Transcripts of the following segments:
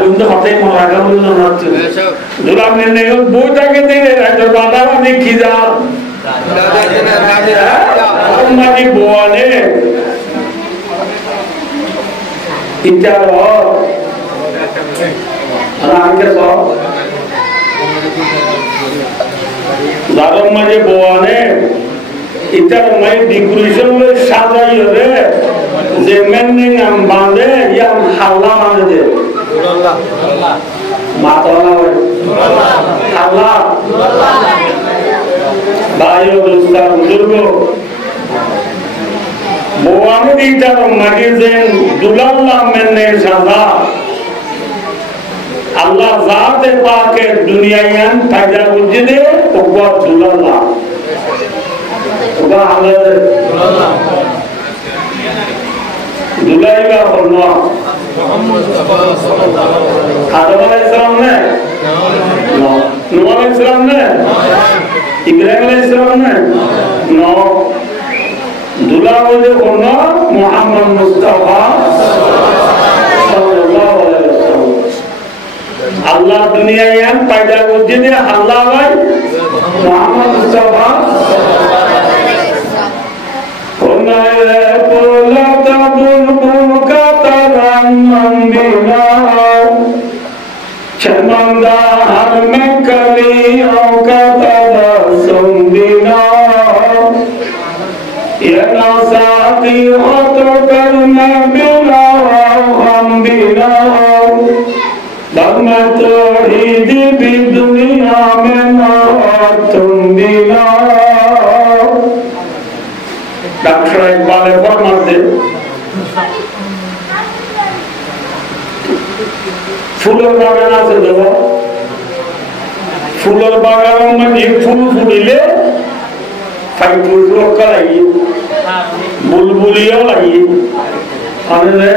কিন্তু হতে মরা গেল দুলাম নেই বইটাকে দিলে বাধা বাধি কি যা মাঝি বোয়ালে ইটার আমাকে সব দারম মাঝে বোয়ালে ইটার মাই ডেকোরেশন সাজাই হবে যে মেনে নাম বাঁধে ইয়াম হাল্লা বাঁধে দে মাতলা হাল্লা ভাই ও দোস্তা বুজুর্গ বোয়ালে ইটার মাঝে যে দুলাল্লা মেনে সাজা আল্লাহ জাতে পাকে দুনিয়ায়ান ফায়দা বুঝে দে ওবা দুলাল্লা ওবা আল্লাহ দুলাল্লা দুলাইবা হলো মুহাম্মদ মুস্তাফা সাল্লাল্লাহু আলাইহি আদম আলাইহিস সালাম ने নূহ আলাইহিস সালাম ने ইব্রাহিম আলাইহিস সালাম ने নো দুলা বলে হলো মুহাম্মদ মুস্তাফা সাল্লাল্লাহু আলাইহি ওয়াসাল্লাম আল্লাহ দুনিয়ায় পয়দা করতে দে আল্লাহ ভাই মুহাম্মদ মুস্তাফা কোনায়ে পোলা তাবুল বুকা তারান মন্দিরা চমন্দা হর মে কলিও কা তারা সুন্দিনা ইয়া নাসাতি হো তো করনা বিনা হাম বিনা दम तौहीद भी दुनिया में ना तुम बिना डॉक्टर इकबाल फरमाते फूलों बागान से देखो फूलों बागान में एक फूल फूलिले फाइव फूल रोका लगी बुलबुलिया लगी आने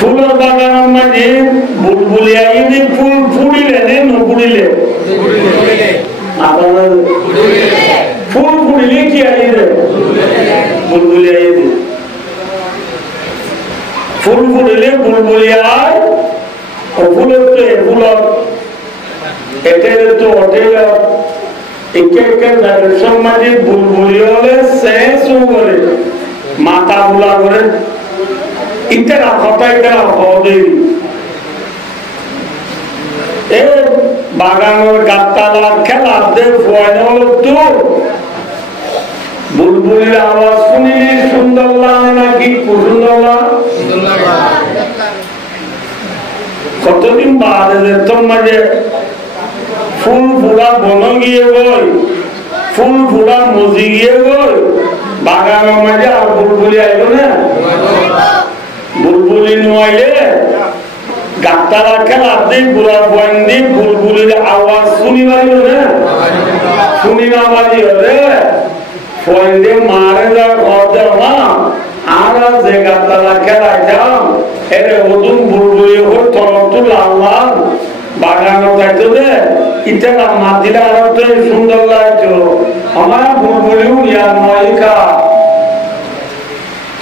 फूलों बागान में बुलबुलिया ये फूल फूलिले ने नो फूलिले आता ना फूल फूलिले क्या ये बुलबुलिया ये फूल फूलिले बुलबुलिया और फूलों पे फूलों एटेल तो एटेल एक दर्शन में बुलबुलिया ले सेंस होगे माता बुला करे इतना होता इतना होदे ए बागान में गात्ताला खेला दे फुआने तो बुलबुल आवाज सुनी सुंदर लाने ना की सुंदर ला कतदिन बाद दे तुम मजे फूल फूला बनोगी बोल फूल फूला मुझिए बोल बागान में मजे आप बुलबुल आये तो ना बुलबुली नुआइले गात्ताला खेला दे बुला बंदी बुलबुली आवाज सुनी वाली ना सुनी ना वाली है बंदे मारे जा होते ना आरा जे गात्ताला खेला जाम एरे उदुन बुलबुली हो तो लाला बागानो जाते दे इतना मातिला तो सुंदर लागतो हमारा बुलबुली या नौका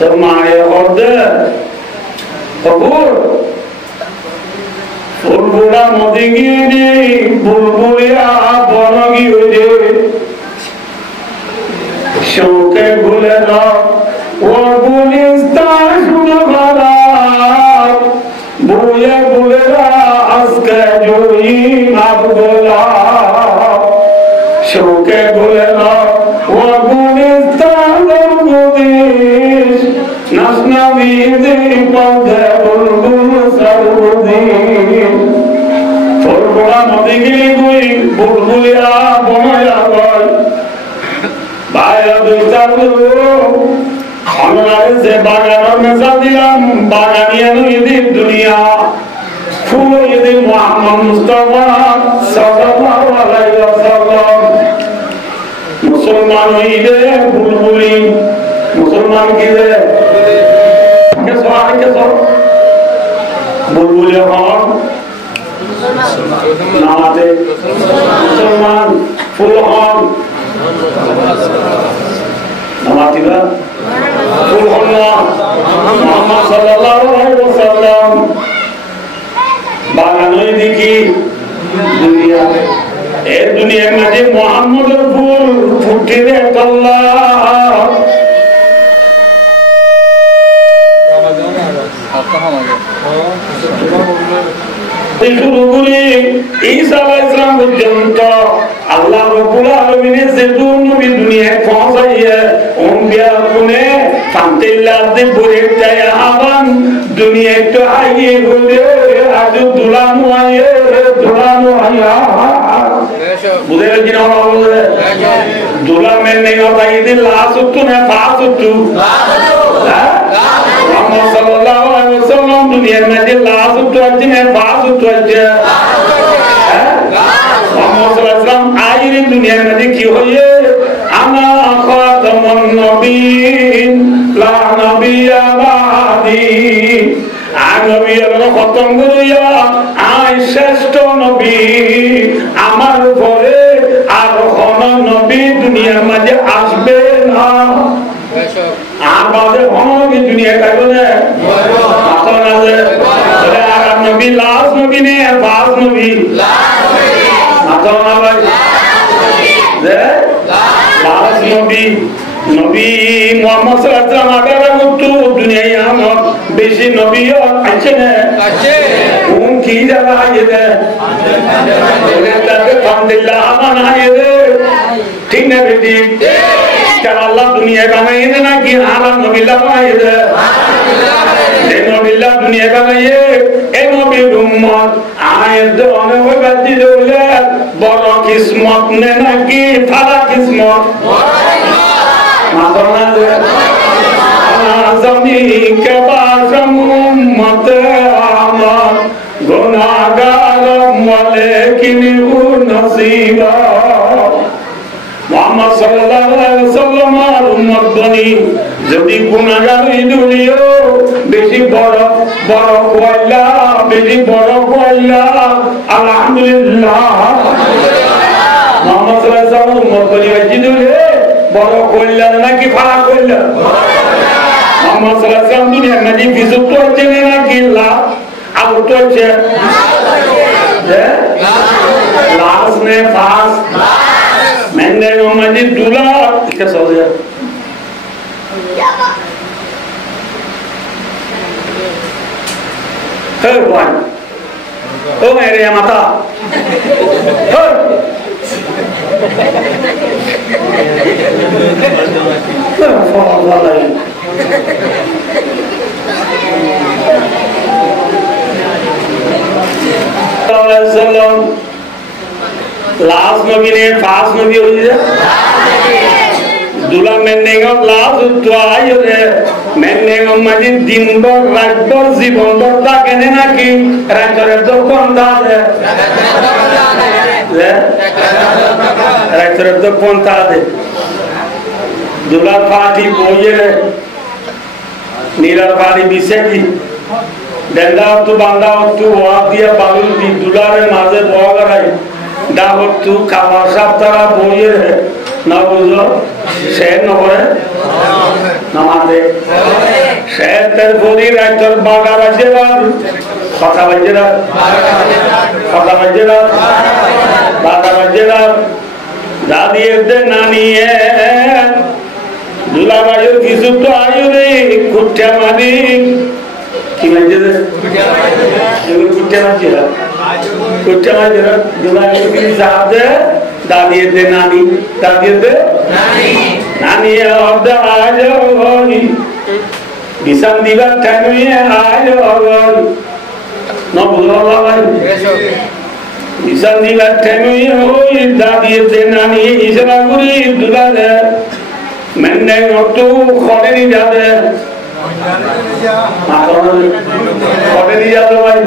तो मारे होते बुलबुला नदी गিয়ে बुलबुलिया बन गিয়ে शौके भूले ना वो गुलिस्तान शुरू करा भूले भूलेगा अस्के जोई आप बोला शौके भूले ना वो गुलिस्तान गुदिश नस्ना बीदी पौधे बुलबुलिया बनाया भाइया दोस्तों हमारे से बागानों में सादियां बागानियां ये दुनिया फूल ये मुहम्मद मुस्तफा सल्लल्लाहु अलैहि वसल्लम मुसलमान ये बुलबुली मुसलमान की दे कैसे बुलबुलिया कौन नामाते मुसलमान फूल कौन नमाती बा মুহাম্মদ সাল্লাল্লাহু আলাইহি ওয়াসাল্লাম বানানোই দেখি দুনিয়া এই দুনিয়ার মাঝে মুহাম্মদের ফুল ফুটে রে আল্লাহ শুরু করে ঈসা আলাইহিস সালাম পর্যন্ত আল্লাহ রাব্বুল আলামিনের যে নবী দুনিয়ায় পৌঁছাইয়া অম্বিয়া কোনে ফান্তিল্লাতে বলে যায় আবান দুনিয়া তো আইয়ে বলে আজ দুলামু আইয়ে বুঝে গেছেন বলে দুলা মেনে গাই দিন লাশ উঠু না ফাস উঠু মুহাম্মদ সাল্লাল্লাহু আলাইহি ওয়াসাল্লাম দুনিয়ার মধ্যে লাশ উঠু আছে না ফাস উঠু আছে মুহাম্মদ সাল্লাল্লাহু আলাইহি ওয়াসাল্লাম আইরে দুনিয়ার মধ্যে কি হয়ে আনা খাতামুন নবিয়্যিন লা নবিয়্যা বাদি আমি নবী খতম করিয়া আই শ্রেষ্ঠ নবী আমার পরে আর কোন নবী দুনিয়ার মাঝে আসবে না আর বাদে কোন নবী দুনিয়া কাইবে না এখন আছে আর নবী লাস্ট নবী নে ফাস নবী এখন ভাই যে লাস্ট নবী নবী মুহাম্মদ সাল্লাল্লাহু আলাইহি ওয়াসাল্লাম আগারা মুতু দুনিয়ায় আমার বেশি নবী আছে না আছে কোন কি জায়গা আছে বলে তাকে আলহামদুলিল্লাহ আমান আছে ঠিক না বেটি তার আল্লাহ দুনিয়া বানায় না কি আলাম নবীল্লাহ বানায় এই নবীল্লাহ দুনিয়া বানায় এই নবীর উম্মত আয়াত অনেক বাতি দিলে বড় কিসমত নে নাকি ফালা কিসমত মাদানা দে আনাজমি কে বাসম উম্মত আমার গুনাহগার মালিকিন নসিবা মুহাম্মদ সাল্লাল্লাহু আলাইহি ওয়াসাল্লাম আর উম্মত বনি যদি গুনাহগার হইলো বেশি বড় বড় কইলা বেশি বড় কইলা আলহামদুলিল্লাহ মুহাম্মদ সাল্লাল্লাহু আলাইহি ওয়াসাল্লাম উম্মত বনি জিদুলে বড় কইলা নাকি ফালা কইলা মুহাম্মদ সাল্লাল্লাহু আলাইহি ওয়াসাল্লাম দুনিয়ার মধ্যে কিছু তো আছে নাকি লা আর তো আছে লাস নে ফাস मैंने मजी दूल्हा क्या सोच रहा है वन ओ मेरे माता लास्ट नबी ने फास्ट नबी हो जाए दूल्हा मैंने का लास्ट तो आयो रे मैंने का मजी दिन भर रात भर जीवन भर ता कहने ना कि रात रे तो कौन था ले रात रे तो कौन था दे दूल्हा पार्टी बोये रे नीला पार्टी बिसे की डंडा तो बांधा तो वाक दिया बालू दी दूल्हा रे माजे बोगा रही दावत तू खाবার সপ্তাহ বইয়ে না বুঝলো সে নবরে নামাজে সে তার বড়ি রাইতর 12টা বাজে কথা বাজে না কথা বাজে না 12টা বাজে না দাদি এতে নানিয়ে দুলাবাইয়ের কিছু তো আয়ু রে কুট্টা মারি কি বাজে রে কুট্টা মারি कुछ माजे ना दुलारी की साथे दादी दे नानी नानी और द आजो होगी बिसम दीवा ठनुए आजो होगी न बोलो भाई बिसम दीवा ठनुए होगी दादी दे नानी इजरा गुरी दुलारे मैंने नोटू खोले नहीं जाते खोले नहीं जाते भाई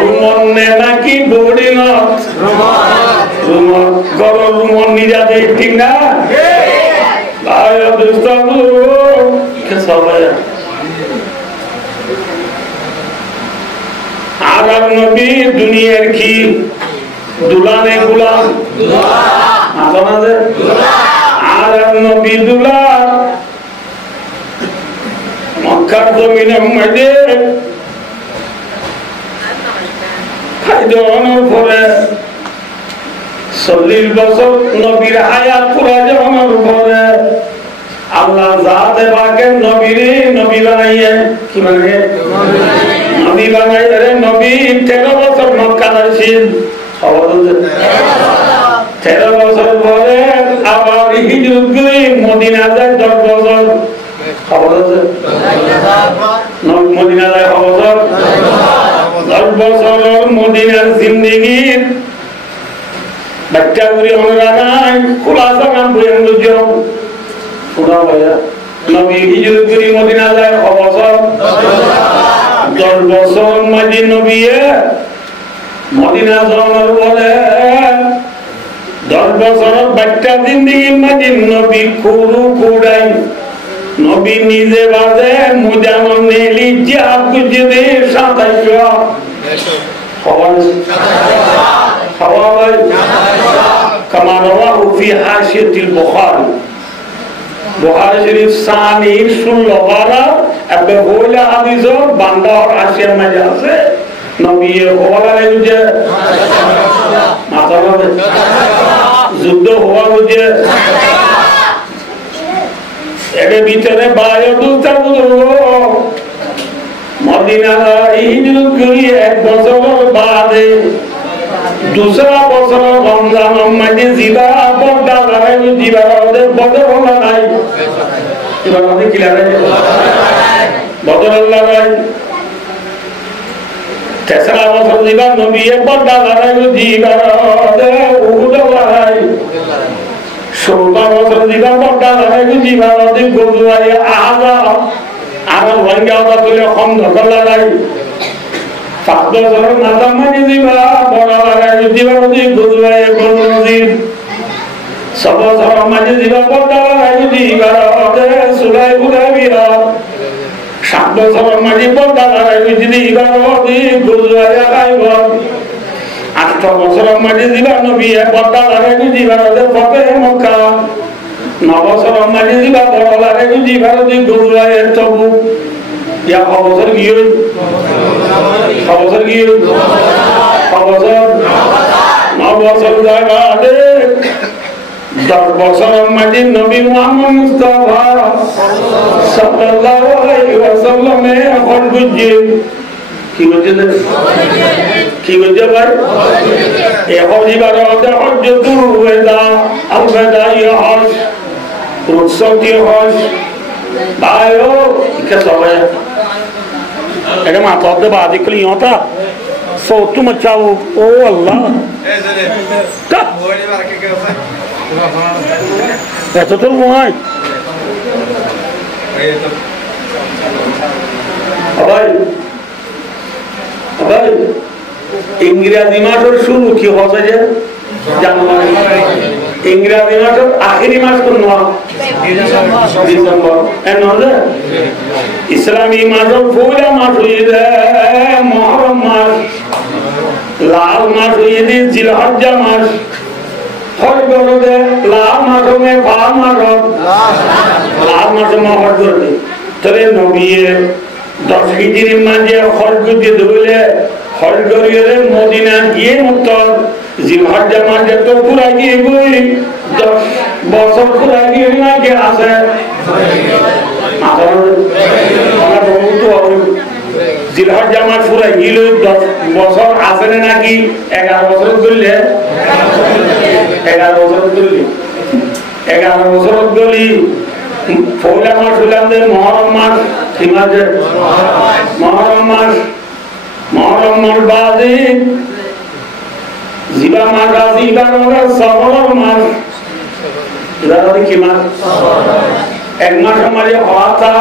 रुमन ने ना की बोड़ी ना रुमन करो रुमन नहीं जाते ठीक ना आया दोस्तों कैसा है आरब नबी दुनिया की दूल्हा ने गुलाम आरब नबी दूल्हा মক্কার জমিনের মধ্যে খাইদানোর পরে 40 বছর নবীর হায়াত পুরা যাওয়ার পরে আল্লাহ জাতে পাকের নবী বানাইয়ে কি বানাইয়ে নবী বানাইয়ে রে নবী 13 বছর মক্কা ছিল 13 বছর পরে আবার হিজরত করে মদিনা যায় 10 বছর মদিনা যায় 10 বছর মদিনার জিন্দেগির বাচ্চা গুলি আমরা নাই খুলাসা নাম বইয়ের লোকজন শোনা ভাইয়া নবী হিজরত করে মদিনা যায় 10 বছর মাঝে নবী মদিনা যাওয়ার পরে 10 বছর বাচ্চা জিন্দেগির মাঝে নবী খুরু খুড়াই নবী নিজে বাজে মুজামন নেলি জিহাদ গুজরে সাতাইশ كما رواه في حاشية البخاري বুখারী শরীফ সানির 16 বারা আবে বলা হাদিসর বান্দার হাসিয়ার মাঝে আছে নবী হওয়ার যে মাতার যুদ্ধ হওয়ার যে এর ভিতরে বায়ুটা মদিনা হিজরত করে 1 বছর বাদে दूसरा বছর রমজান মাঝে জিবা বড়া লাগাই জিবা ওদের বদর লাগাই এবার আমাদের কি লাগাই বদর লাগাই তেসরা বছর জিবা নবী বড়া লাগাই জিবা ওদের উহুদ লাগাই 16 বছর জিবা বড়া লাগাই জিবা ওদের গোজওয়াই আহা আর ওয়াঙ্গা বলে কম ধর লাগাই 7 বছর নাজাম মাঝে জিবা বড়া লাগাই জিবা ওদের গোজওয়াই গোনজির 6 বছর মাঝে জিবা বড়া লাগাই জিবা ওদের সুলাই হুদাবিয়া 7 বছর মাঝে বড়া লাগাই জিবা ওদের গোজওয়াই আগাইব 8 বছর মাঝে জিবা নবী বড়া লাগাই জিবা ওদের ফতে মক্কা 9 বছর মাঝে জিবা বড়া লাগাই জিবা ওদের গোজওয়াই তবু ইয়া খবর গিয়ে খবর গিয়ে খবর 9 বছর জায়গা দে 10 বছর মাঝে নবী মুহাম্মদ মুস্তাফা সাল্লাল্লাহু আলাইহি ওয়াসাল্লাম এখন বুঝে কি বুঝে কি বুঝে ভাই এখন ইবারে হজ্জতুল ওয়াদা আল ওয়াদাই হজ রুখসতি হজ ভাইও কে সবাই এটা মাথা অর্ধে বাদি কলি হতা সৌতু মচাও ও আল্লাহ এত তোর মহাই ইংরেজি মাসের শুরু কি হচ্ছে যে জানুয়ারি ইংরেজি মাসের আখেরি মাস কোন ডিসেম্বর ইসলামী মাসের পয়লা মাস হয়ে যায় মুহররম মাস লাল মাস হয়ে যায় জিলহজ্জা মাস হজ বলতে লাল মাস মে বাল মাস লাল মাস হজ করবে তবে নবী 10 হিজরি মাঝে হজ করতে ধরলে হজ করিয়ে মদিনা গিয়ে মুক্তর জিলহজ্জা মাসে তো পুরা গিয়ে বই 10 বছর পুরা গিয়ে নাকি আছে জিলহজ্জা মাস পুরা গিয়ে 10 বছর আছে নাকি 11 বছর ধরলে 11 বছর ধরলে 11 বছর ধরলি পয়লা মাস হইলাম যে মুহররম মাস কি মাসে মুহররম মাস বাদে জিবা মাস আছে এবার সফর মাস এবার কি মাস এক মাস আমাদের হওয়াটা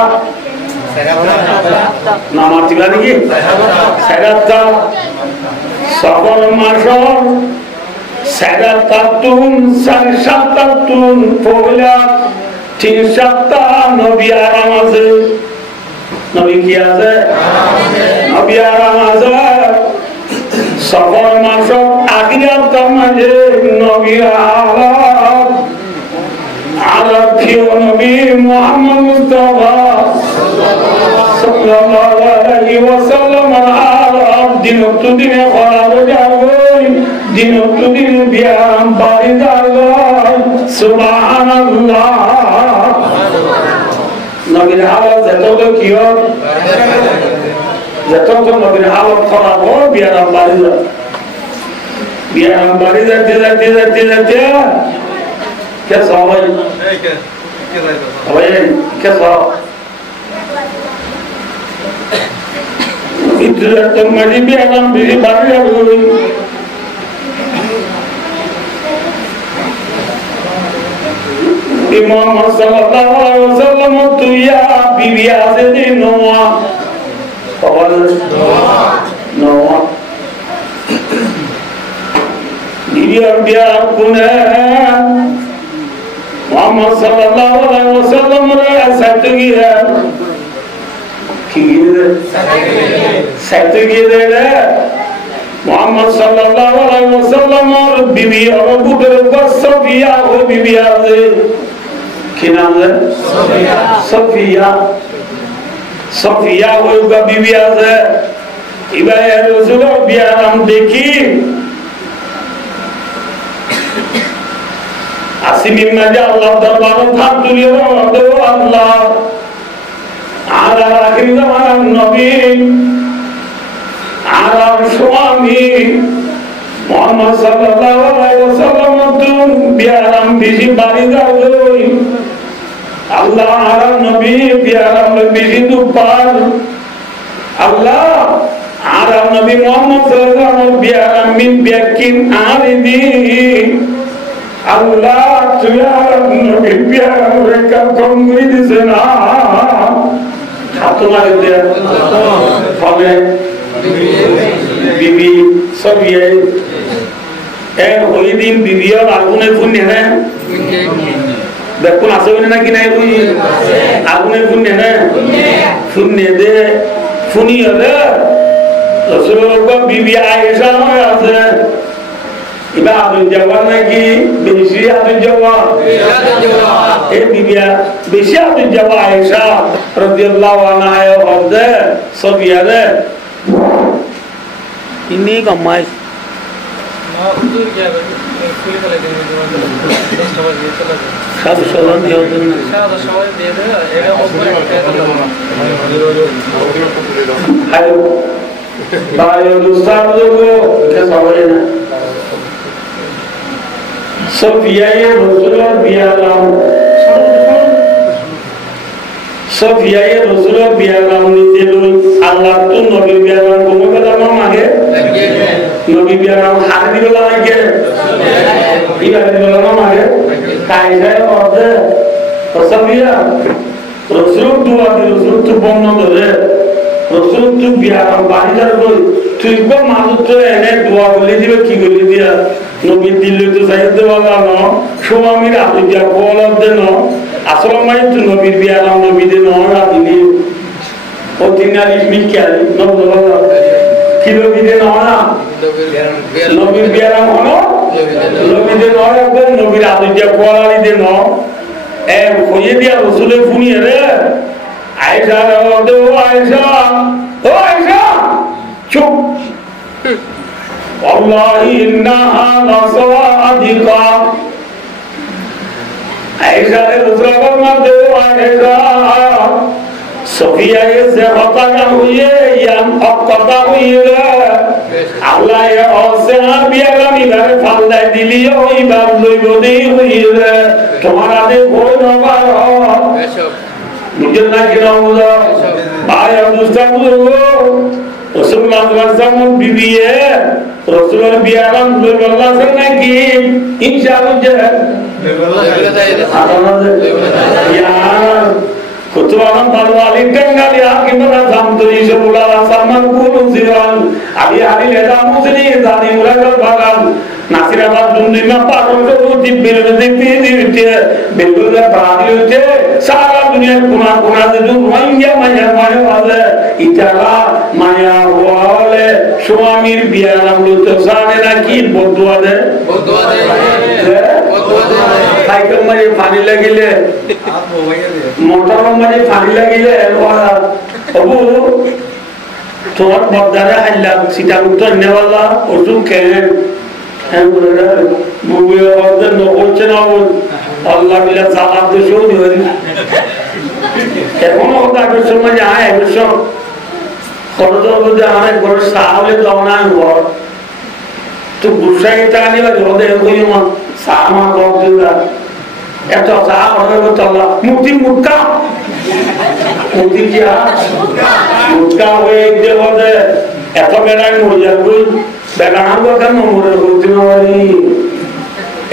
নামাজ দিবা নাকি সেরাতা সফর মাস সেরাতাতুন সানসাতাতুন পয়লা 3 সপ্তাহ নবী আরাম আছে নবী কি আছে নবী আরাম আছে সফর মাস আখিরাত মাঝে নবী আলাপ আলাপ প্রিয় নবী মুহাম্মদ মুস্তাফা সাল্লাল্লাহু আলাইহি ওয়াসাল্লাম আর দিন তো দিনে খরাব যাবে দিন তো দিনে বিয়াম বাড়ি যাবে সুবহানাল্লাহ নবীর হালত যত কি হয় যত নবীর হালত খারাপ হয় বিয়াম বাড়ি যাবে বিয়াম বাড়ি যেতে যেতে যেতে যেতে কে সবাই কে সব itu mari biaram biri bari alu Imam sallallahu alaihi wasallam tu ya bibi azedi noa awal noa biar kuna Muhammad sallallahu alaihi wasallam ra satu gila Muhammad sallallahu alaihi wasallam और बीवी और अबू बकर सफिया और बीवी आजे क्या नाम है सफिया सफिया वो का बीवी आजे इबाया रसूल बिया हम देखी आसिमी मजा अल्लाह दरबार था तुलियो दो अल्लाह على آخر زمان النبي على स्वामी मोहम्मद सल्लल्लाहु अलैहि वसल्लम तुम बियाराम बिजी बारी जाओ अल्लाह आरा नबी बियाराम बिजी दुपार अल्लाह आरा नबी मोहम्मद सल्लल्लाहु अलैहि वसल्लम बियाराम बिन बियाकिन आरिदी अल्लाह तुया नबी बियाराम रेखा कंगरी दिसना तुम्हारे दिया फले बीबी सब ये कोई दिन बीबी और आगुने पुण्य है देखो आसोने ना कि नहीं कोई आगुने पुण्य है पुण्य दे पुण्य दे रसूल का बीबी आयशा है आसे इबा आदमी जवान है कि बेशी आदमी जवान ए बीबिया बेशी आदमी जवान आयशा रज़ियल्लाहु अन्हा है और दे सब याद है इन्हीं का माय ना उधर क्या कोई वाले दिन में दस सवाल ये चला शायद सवाल दिया उधर ना शायद सवाल दे दे एक और हेलो भाई दोस्तों लोगों क्या सवाल है ना Sofia ye Rasulullah biaram Sofia ye Rasulullah biaram nitelu Allah tu Nabi biaram komo kata mama ke Nabi biaram hari bela lagi ini hari bela mama ke kaisa order Sofia Rasulullah tu ada Rasulullah tu bono dole Rasulullah tu biaram bari jar bol tu iba malu tu ene dua boleh dia ki boleh dia नबी दिल्ली तो साहित्य वाला no स्वामी रातु जा kolam they know आश्रम में तो नबी बियाराम नबी दे नो रातु नी ओ तिनाली मिक्या नो वाला किलो भी दे नो ना नबी बियाराम होनो नबी दे नो रातु नबी रातु जा कोलाली दे नो ए कोई दिया रसूले फुनी रे आयशा रो दो आयशा चुप والله إنها لصادقة عائشة رضي الله عنها صفية يزهقنا ويا يام أقطع ويا الله يا أسمع بيرامي غير فالله دليل ويبان لودي ويا تمہارا دے کوئی نہ بارا مجھے نہ گراؤں بایا دوسرا بزرگو Rasulullah SAW bibi है Rasulullah biaram Allah sana ki insyaallah यार कुतवान बालवाली टंगाली आके बड़ा सामतरी से बोला सामान कुल सिरान अभी आदि लेदा मुझे दानी मुलाकात बागान नासिराबाद दुनिया में पागल तो दिब्बिल दिब्बिल बिल्कुल प्राणी होते सारा दुनिया कुना से जो माया वाले इतना माया वाले स्वामीर बियाराम लोग तो सारे ना की बहुत दुआ दे সাইকেল মাঝে পানি লাগিলে মোটর মাঝে পানি লাগিলে বাবু তোমার বদারে হাইলাম সীতা উত্তর নেওয়ালা ওষুধ খেয়ে আল্লাহ বিলা সালাম তো শুনি হরি এখনো আগের সময় যায় আগের সময় খরচের মধ্যে অনেক বড় সাহলে দমনা ঘর তো গুসাই টানি বা ওদের কই মা সামা গদুরা এত চা অর্ডার করতে আল্লাহ মুক্তি মুক্কা মুক্তি কি মুক্কা হয়ে দেবদে এত বেড়াই মরে যাবে বেড়ানো কথা মরে হতে পারি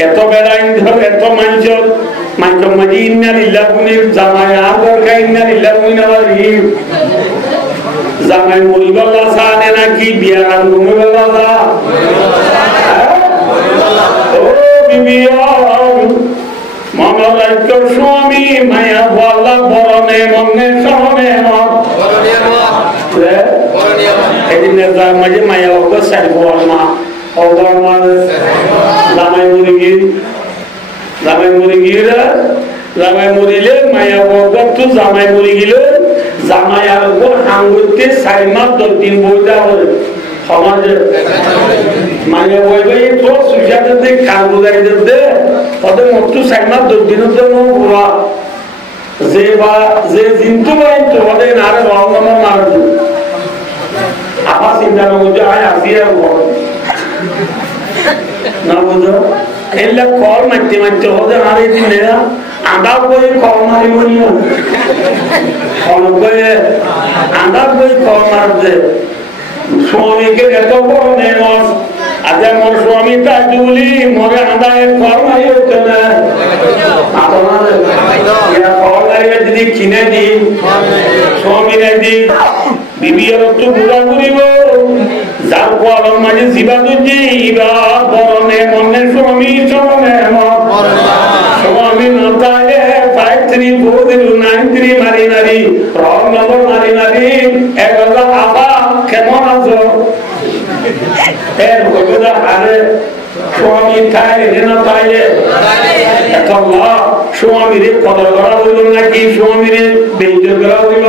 এত বেড়াই ধর এত মাঞ্চল মাঞ্চল মাঝি ইন্না লিল্লাহ গুনির জামায় আর দরকার ইন্না লিল্লাহ গুনি না পারি জামাই মরিবাল্লা সানে নাকি বিয়ার আঙ্গুমেবাল্লা সা ও বিবিয়া মঙ্গলাইক স্বামী মায়া বল্লা বরণে মনে সহনে এদিনে যার মাঝে মায়া ওকে সাইব মা ওগর মা জামাই মরিলে মায়া ওগর তো জামাই মরি গেলে জামাই আর ওগর আঙ্গুরতে 4 মাস 10 দিন বইটা হবে সমাজে মায়া বইবে তো সুজাতে কাল বুঝাই দে ওদের মত 4 মাস 10 দিনের জন্য পুরা যে জিন্তু বাই তো ওদের নারে রংনামা মারবে আপা চিন্তা মধ্যে আয় আসিয়া না বুঝো এলা কল মারতে মারতে ওদের আরে দিন না আন্দা বই কল মারিব না কল বই আন্দা বই কল মারবে স্বামীকে এত বড় নেনস আজ মোর স্বামী তাজুলি মোরে আন্দায় কল মারি হতো না আপনার কল মারিবে যদি কিনে দি স্বামী নাই দি বিবিয়ার তো বুড়া করিব যার কলম মাঝে জিবা দুজি ইবা বরণে মনে স্বামী চরণে স্বামী নতায় 534393 মারি মারি রং নম্বর মারি একলা আপা কেমন আছো এর বগদা আরে স্বামী খায় না পাইলে আল্লাহ স্বামীর কদর করা হইল নাকি স্বামীর বেইজ্জত করা হইল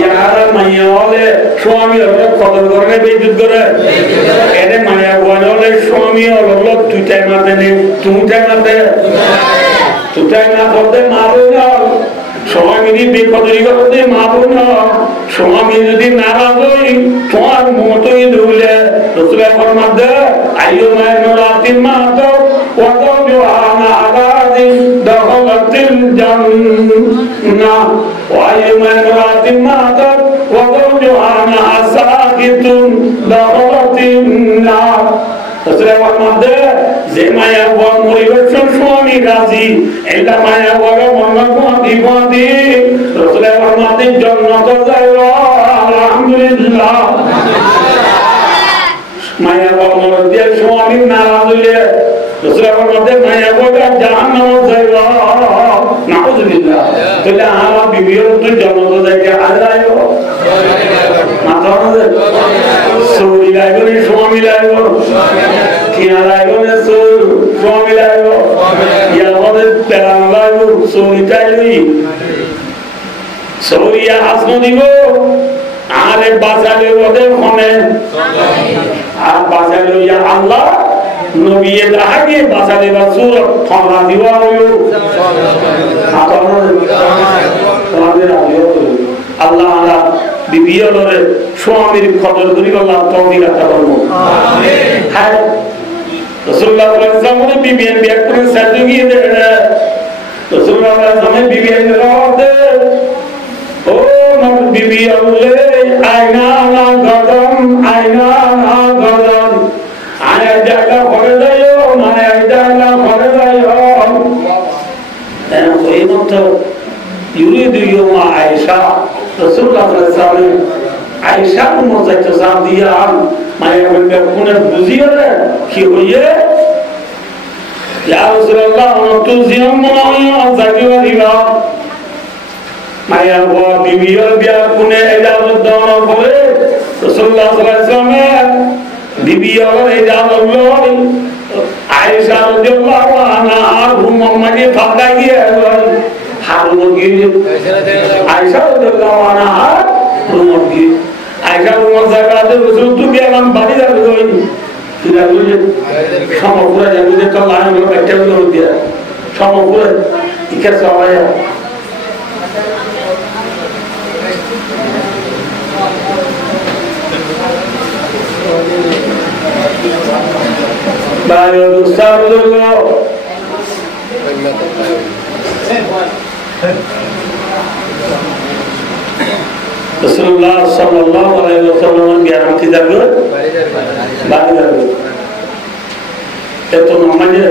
ইয়ারা মাইয়া হলে স্বামী হলে কদর করে বেইজ্জত করে এনে মায়া বলে হলে স্বামী হলো তুই টাইম মাতে নে তুমি টাইম মাতে তুই টাইম না করতে মারো না স্বামী বেকদরি করতে মারো না স্বামী যদি নারাজ হই তোমার মতই ধুলে রসুলের ফরমাতে আইয়ো মায়ের রাতির মাতো ওয়াদাও জোহানা আবাদি দখলাতিল জান্নাহ ওয়াইয়ো মায়ের রাতির মাতো ওয়াদাও জোহানা আসাকিতুন দখলাতিন নার রসুলের ফরমাতে যে মায়া বল মরিবেশন স্বামী রাজি এলা মায়া বল মন্না কোদি কোদি রসুলের ফরমাতে জান্নাত যাইবা আলহামদুলিল্লাহ মায়া বল মরিবে স্বামী নারাজ হইলে রসুলের ফরমাতে মায়া বল জাহান্নাম যাইবা নাউযুবিল্লাহ তাহলে আমার বিবির তো জান্নাত যাইবে আলাইও মাথা না সৌরি লাইবনি স্বামী লাইব কিয়া লাইবনি স্বামী লাইব ইয়া আমাদের পেরান লাইব সৌরি তাইলই সৌরিয়া হাসন দিব আরে বাজালে ওদের মনে আর বাজালে ইয়া আল্লাহ নবীয়ে আগে বাজালে বা সূরা ফলা দিবা হলো আল্লাহ আল্লাহ বিবিয়লরে স্বামীর কদর করি আল্লাহ তৌফিক আতা করবো আমিন হ্যাঁ রাসূলুল্লাহ সাল্লাল্লাহু আলাইহি ওয়াসাল্লাম বিবিয়ান বিয়া করে সাজু গিয়ে দেন রাসূলুল্লাহ সাল্লাল্লাহু আলাইহি ওয়াসাল্লাম বিবিয়ান রাতে ও নবী বিবিয়লে আয়না না গদম আয়না না গদম আয়া জায়গা করে দাও মানে জায়গা করে দাও দেন ওই মত ইউরিদু ইউমা আয়েশা রাসূলুল্লাহ সাল্লাল্লাহু আলাইহি ওয়াসাল্লাম আয়েশা মুজাইত জাদিয়া মায়া বলবে কোনে বুঝিও রে কি হইয়ে ইয়া রাসূলুল্লাহ তো জিয়াম মনাইয়া জাগিও দিবা মায়া গো বিবিও বিয়া কোনে ইজাজত দাও বলে রাসূলুল্লাহ সাল্লাল্লাহু আলাইহি ওয়াসাল্লাম বিবিও ইজাজত লই আয়েশা রাদিয়াল্লাহু আনহা আর মুহাম্মাদে ফাঁকা গিয়ে হারুন গিয়ে আয়েশা রাদিয়াল্লাহু আনহা রুমত গিয়ে আয়েশা রুমত জায়গাতে রাসূল তুমি আমার বাড়ি যাবে কই কিরা বলে সমগ্র জায়গাতে তো লাইন হলো একটা হলো দিয়া সমগ্র ইকা সবাই Bayo Gustavo Rasulullah sallallahu alaihi wasallam biaran kita gue balik lagi itu namanya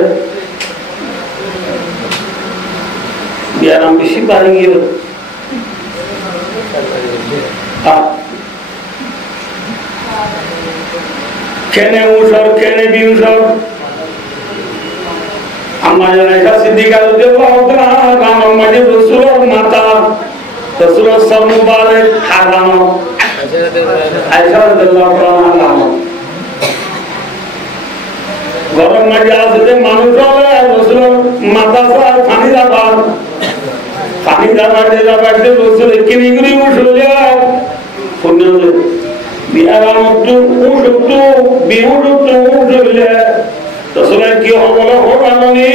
biaran bisi balik gitu kene usor kene biusor amma Aisyah Siddiqah radhiyallahu ta'ala anha mane Rasulullah mata Rasulullah sallallahu alaihi haram Aisyah radhiyallahu ta'ala anha গরম মাঝে আসতে মানুষ হবে Rasulullah mata sa পানি দাবার Rasul কিনি করি উঠলে কোন বিয়ারামতু উঠতু বিউরতু উঠলে Rasulullah কি হলো হরানি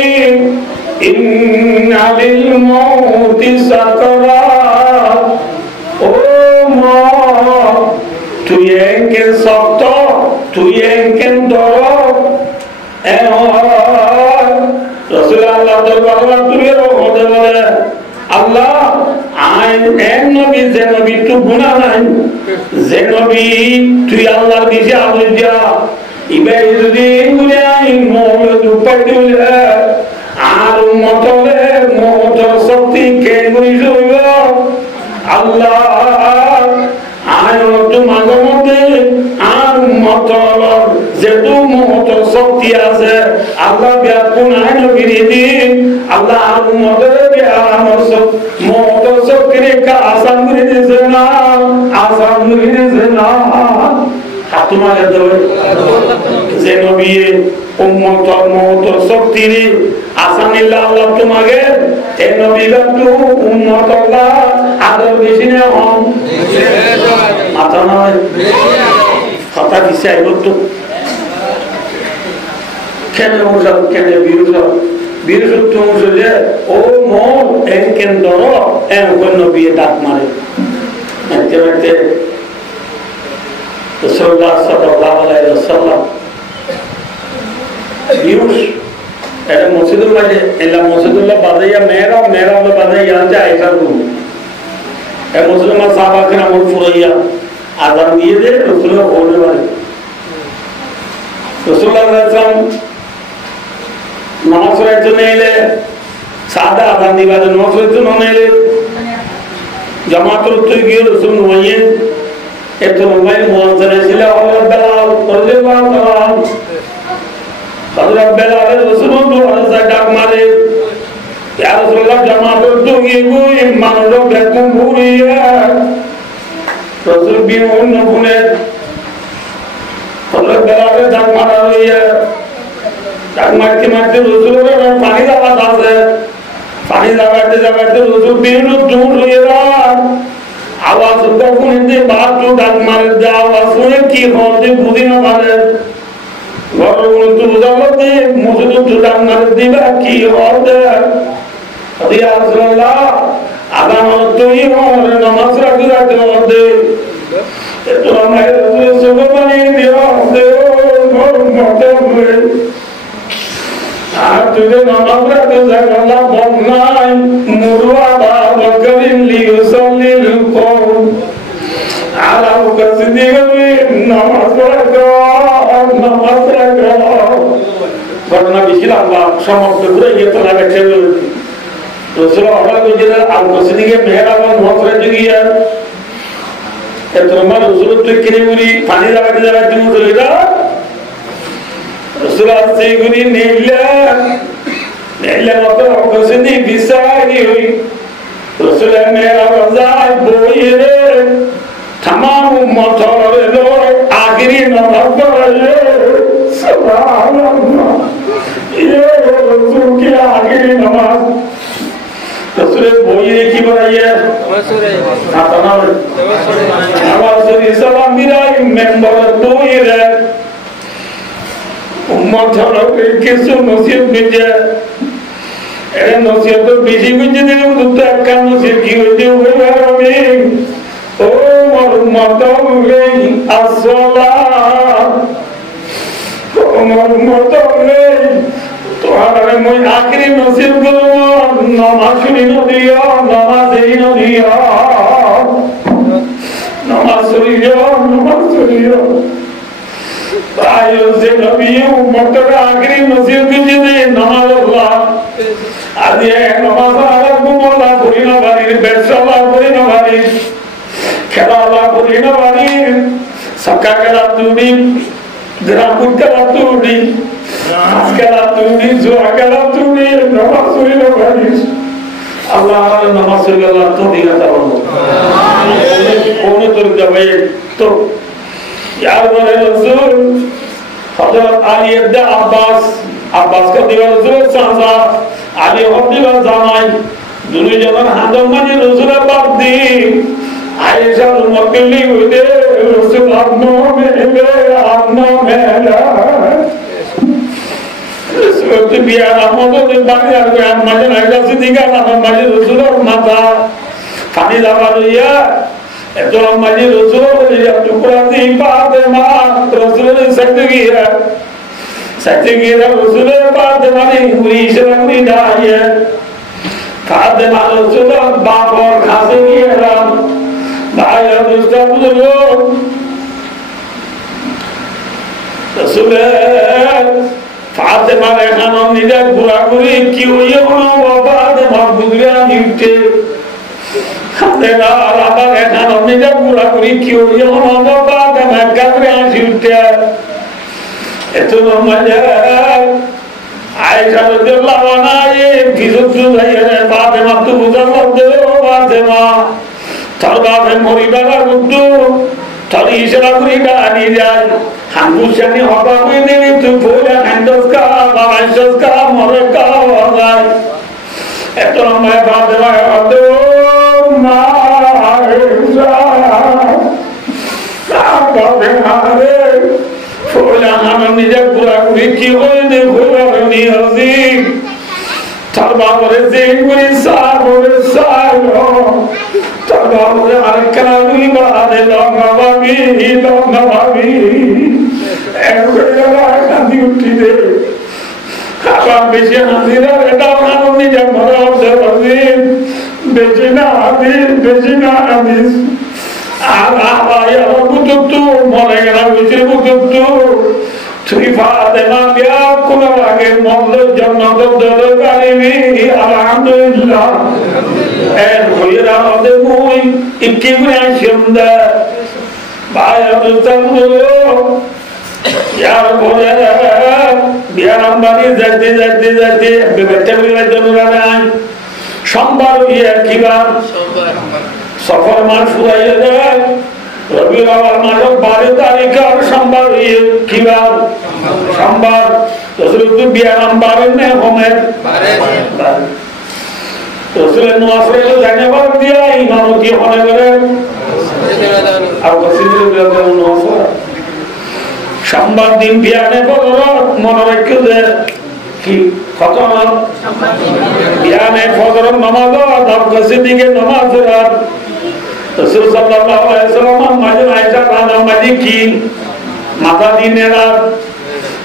ইন্না লিল মাউতি সাকরাত ও মা তুই এঙ্কেন সত্য তুই এঙ্কেন দর Rasulullah আল্লাহ দরবারে তুই রহমতে বলে আল্লাহ আইন এক নবী যে নবী তো গুনাহ নাই যে নবী তুই আল্লাহর দিশে আদেশ দিয়া ইবে যদি গুনাহ আইন মোর দুপাই দিলে আর মতলে মোর শক্তি কে গুনিস আল্লাহ আইন তো মাগমতে আর মতল যে তো মোর শক্তি আছে আল্লাহ ব্যাকুন আইন বিরিদি আল্লাহ আর মতলে আমার সব মোর শক্তি কা আসান বিরিদি না আসান বিরিদি না হাতুমালে দৌড় যে নবী উম্মত মত শক্তিরে আসানিল্লাহ আল্লাহ তোমাকে এই নবীরা তো উম্মত আল্লাহ আদর বেশি না হন মাথা নয় কথা দিছে আইব তো কেন ওসব কেন বিরুদ্ধ মুসলে ও মন এনকেন দর এন কোন বিয়ে ডাক মারে মারতে Rasulullah sallallahu alaihi wasallam Yunus era masjidul maje illa masjidullah badaya mera wala badaya yante aisha ru e muslimah sahaba kana mul furaiya azan diye de Rasulullah hone wale Rasulullah sallam namaz pढ़ने to nele sada azan diba de namaz pढ़ने to nele jamaat to giye Rasul noye एक तो mobile मुआवजा सिला और बेलाल रज़ियल्लाहु ताला हज़रत बेलाल रसूल तो हज़रत डाक मारे या रसूलुल्लाह जमात तो ये कोई मानो बेकुम पूरी है रसूल भी उन नबुने हज़रत बेलाल डाक मारा हुई है डाक मारते मारते रसूल का पानी का आवाज है पानी दबाते रसूल भी दूर हुए आवाज कখন এতে বাথরুম ডাক মারে দে আওয়াজ শুনে কি হতে বুঝি না পারে ঘরগুলো তো বুঝাতে মসজিদ তো ডাক মারে দিবা কি হবে ইয়া রাসূলুল্লাহ আদান তুই হরে নামাজ রাখতে হবে তো আমার রাসূল সুবহানি দিও দেও ঘর মতে হবে আর তুই নামাজ রাখতে জায়গা বন্নাই মুরওয়া বাকরিন লিউসাল্লিল কওম আলা মুকাসিদিগি নামাজ রাখো ঘটনা বিশাল আল্লাহ সমাপ্ত করে ইতো লাগে ছেলে রাসূল আল্লাহ কইরা আল মুকাসিদিগে মেহরাবান মহতরে দিগিয়া এত আমার রাসূল তো কিনে উনি পানি লাগাতে তুমি কইরা রাসূল আসছে গুনি নেইলা মত মুকাসিদি বিসারি হই রাসূল মেহরাবান বইরে तमाम उम्मतों ने आखिरी नमाज पढ़े सुभान अल्लाह বইয়ে কি বানাইয়ে আমার শরীর সালাম মিলাই মেম্বার বইয়ে উম্মত হলকে কিছু নসিহত বিজে এর নসিহত বেশি বিজে দিলে তো একটা নসিহত কি হইতে হবে আমি ও আমার উম্মত হলে আসসালাম ও আমার উম্মত হলে তোমার মই আখরি নসিহত করব নামাজ শুনি নদিয়া নামাজ এই নদিয়া নামাজ শুনিও आयो से नबी उम्मत का आखिरी नसीहत कीजिए दे नमाज अल्लाह आज ये नमाज अल्लाह को बोला पूरी ना वाली बेशला पूरी ना वाली खेला अल्लाह पूरी ना वाली सबका करा तूनी ग्रामुट करा तूनी आज करा तूनी जो करा तूनी नमाज पूरी ना वाली अल्लाह नमाज पूरी अल्लाह तो दिया था वो कौन तो जब तो यार बोले रसूल हजरत अली इब्न अब्बास का दीवार रसूल साजा अली और दीवार जामाई दोनों जगह हाथों में रसूल बात दी आयशा मुकल्ली हुए रसूल अपनों में रसूल तो बिया रामों तो बाकी आगे मजे नहीं कर सकती क्या ना मजे रसूल और माता पानी दावा लिया तो मजी रसूल या टुकड़ा दी बात मां रसूल ने सत्य की रसूल बात मानी हुई शर्मी दाए खाते मां रसूल बाप और खाते की राम दाया दुष्टा बुजुर्गो रसूल फातिमा ने खाना निजा बुरा बुरी क्यों ये उन्होंने बात मां बुजुर्गा निकटे देना आलादा रहना हमने जब पूरा पूरी क्यों ये हम बात मैं कब्र आंसुटे इतना मजा आयशा रज़ियल्लाहु अन्हा ये किसुत है ये बात मत तू बुझा दे बात मां थर बात मोरी बाला रुद्दू थर इशारा करी डाली जाए हम मुझे होगा कोई नहीं तू बोला हंदस का बारिश का मरे का होगा इतना मैं बात दो নিজে পুরা ঘুরি কি হয়ে ঘুরি হসি তার বাবরে যে ঘুরি তার বাবরে আর কানুই বাদে লঙ্গাবি কাঁদি উঠি দে আবার বেশি হাসিরা এটাও কানুন নিজে মরা হচ্ছে বেশি না হাদিস আর আবার বুঝতো মরে গেলাম বেশি বুঝতো তুই ফাতেমা বিয়া কোনো আগে মন্দের জন্য দরকারি আলহামদুলিল্লাহ এর হইরা দে মুই ইকিবরা শিমদা বায়া দুতমু यार बोले बिहार अंबानी जाते बेटे बोले जरूर आए सोमवार ये की बात सफर मास हुआ ये रविवार मास 12 तारीख और सोमवार ये की बात सोमवार दूसरे तो बिहार अंबानी ने हमें दूसरे नौसरे को जाने पर दिया इमाम की होने लगे अब वसीले लगे नौसरा সোমবার দিন বিয়ানে ফজর মনে রাখো যে কি কত বিয়ানে ফজর নামাজ আর কাছে দিকে নামাজ আর রাসূল সাল্লাল্লাহু আলাইহি ওয়াসাল্লাম মাঝে আয়েশা নামাজি কি মাথা দিনে রাত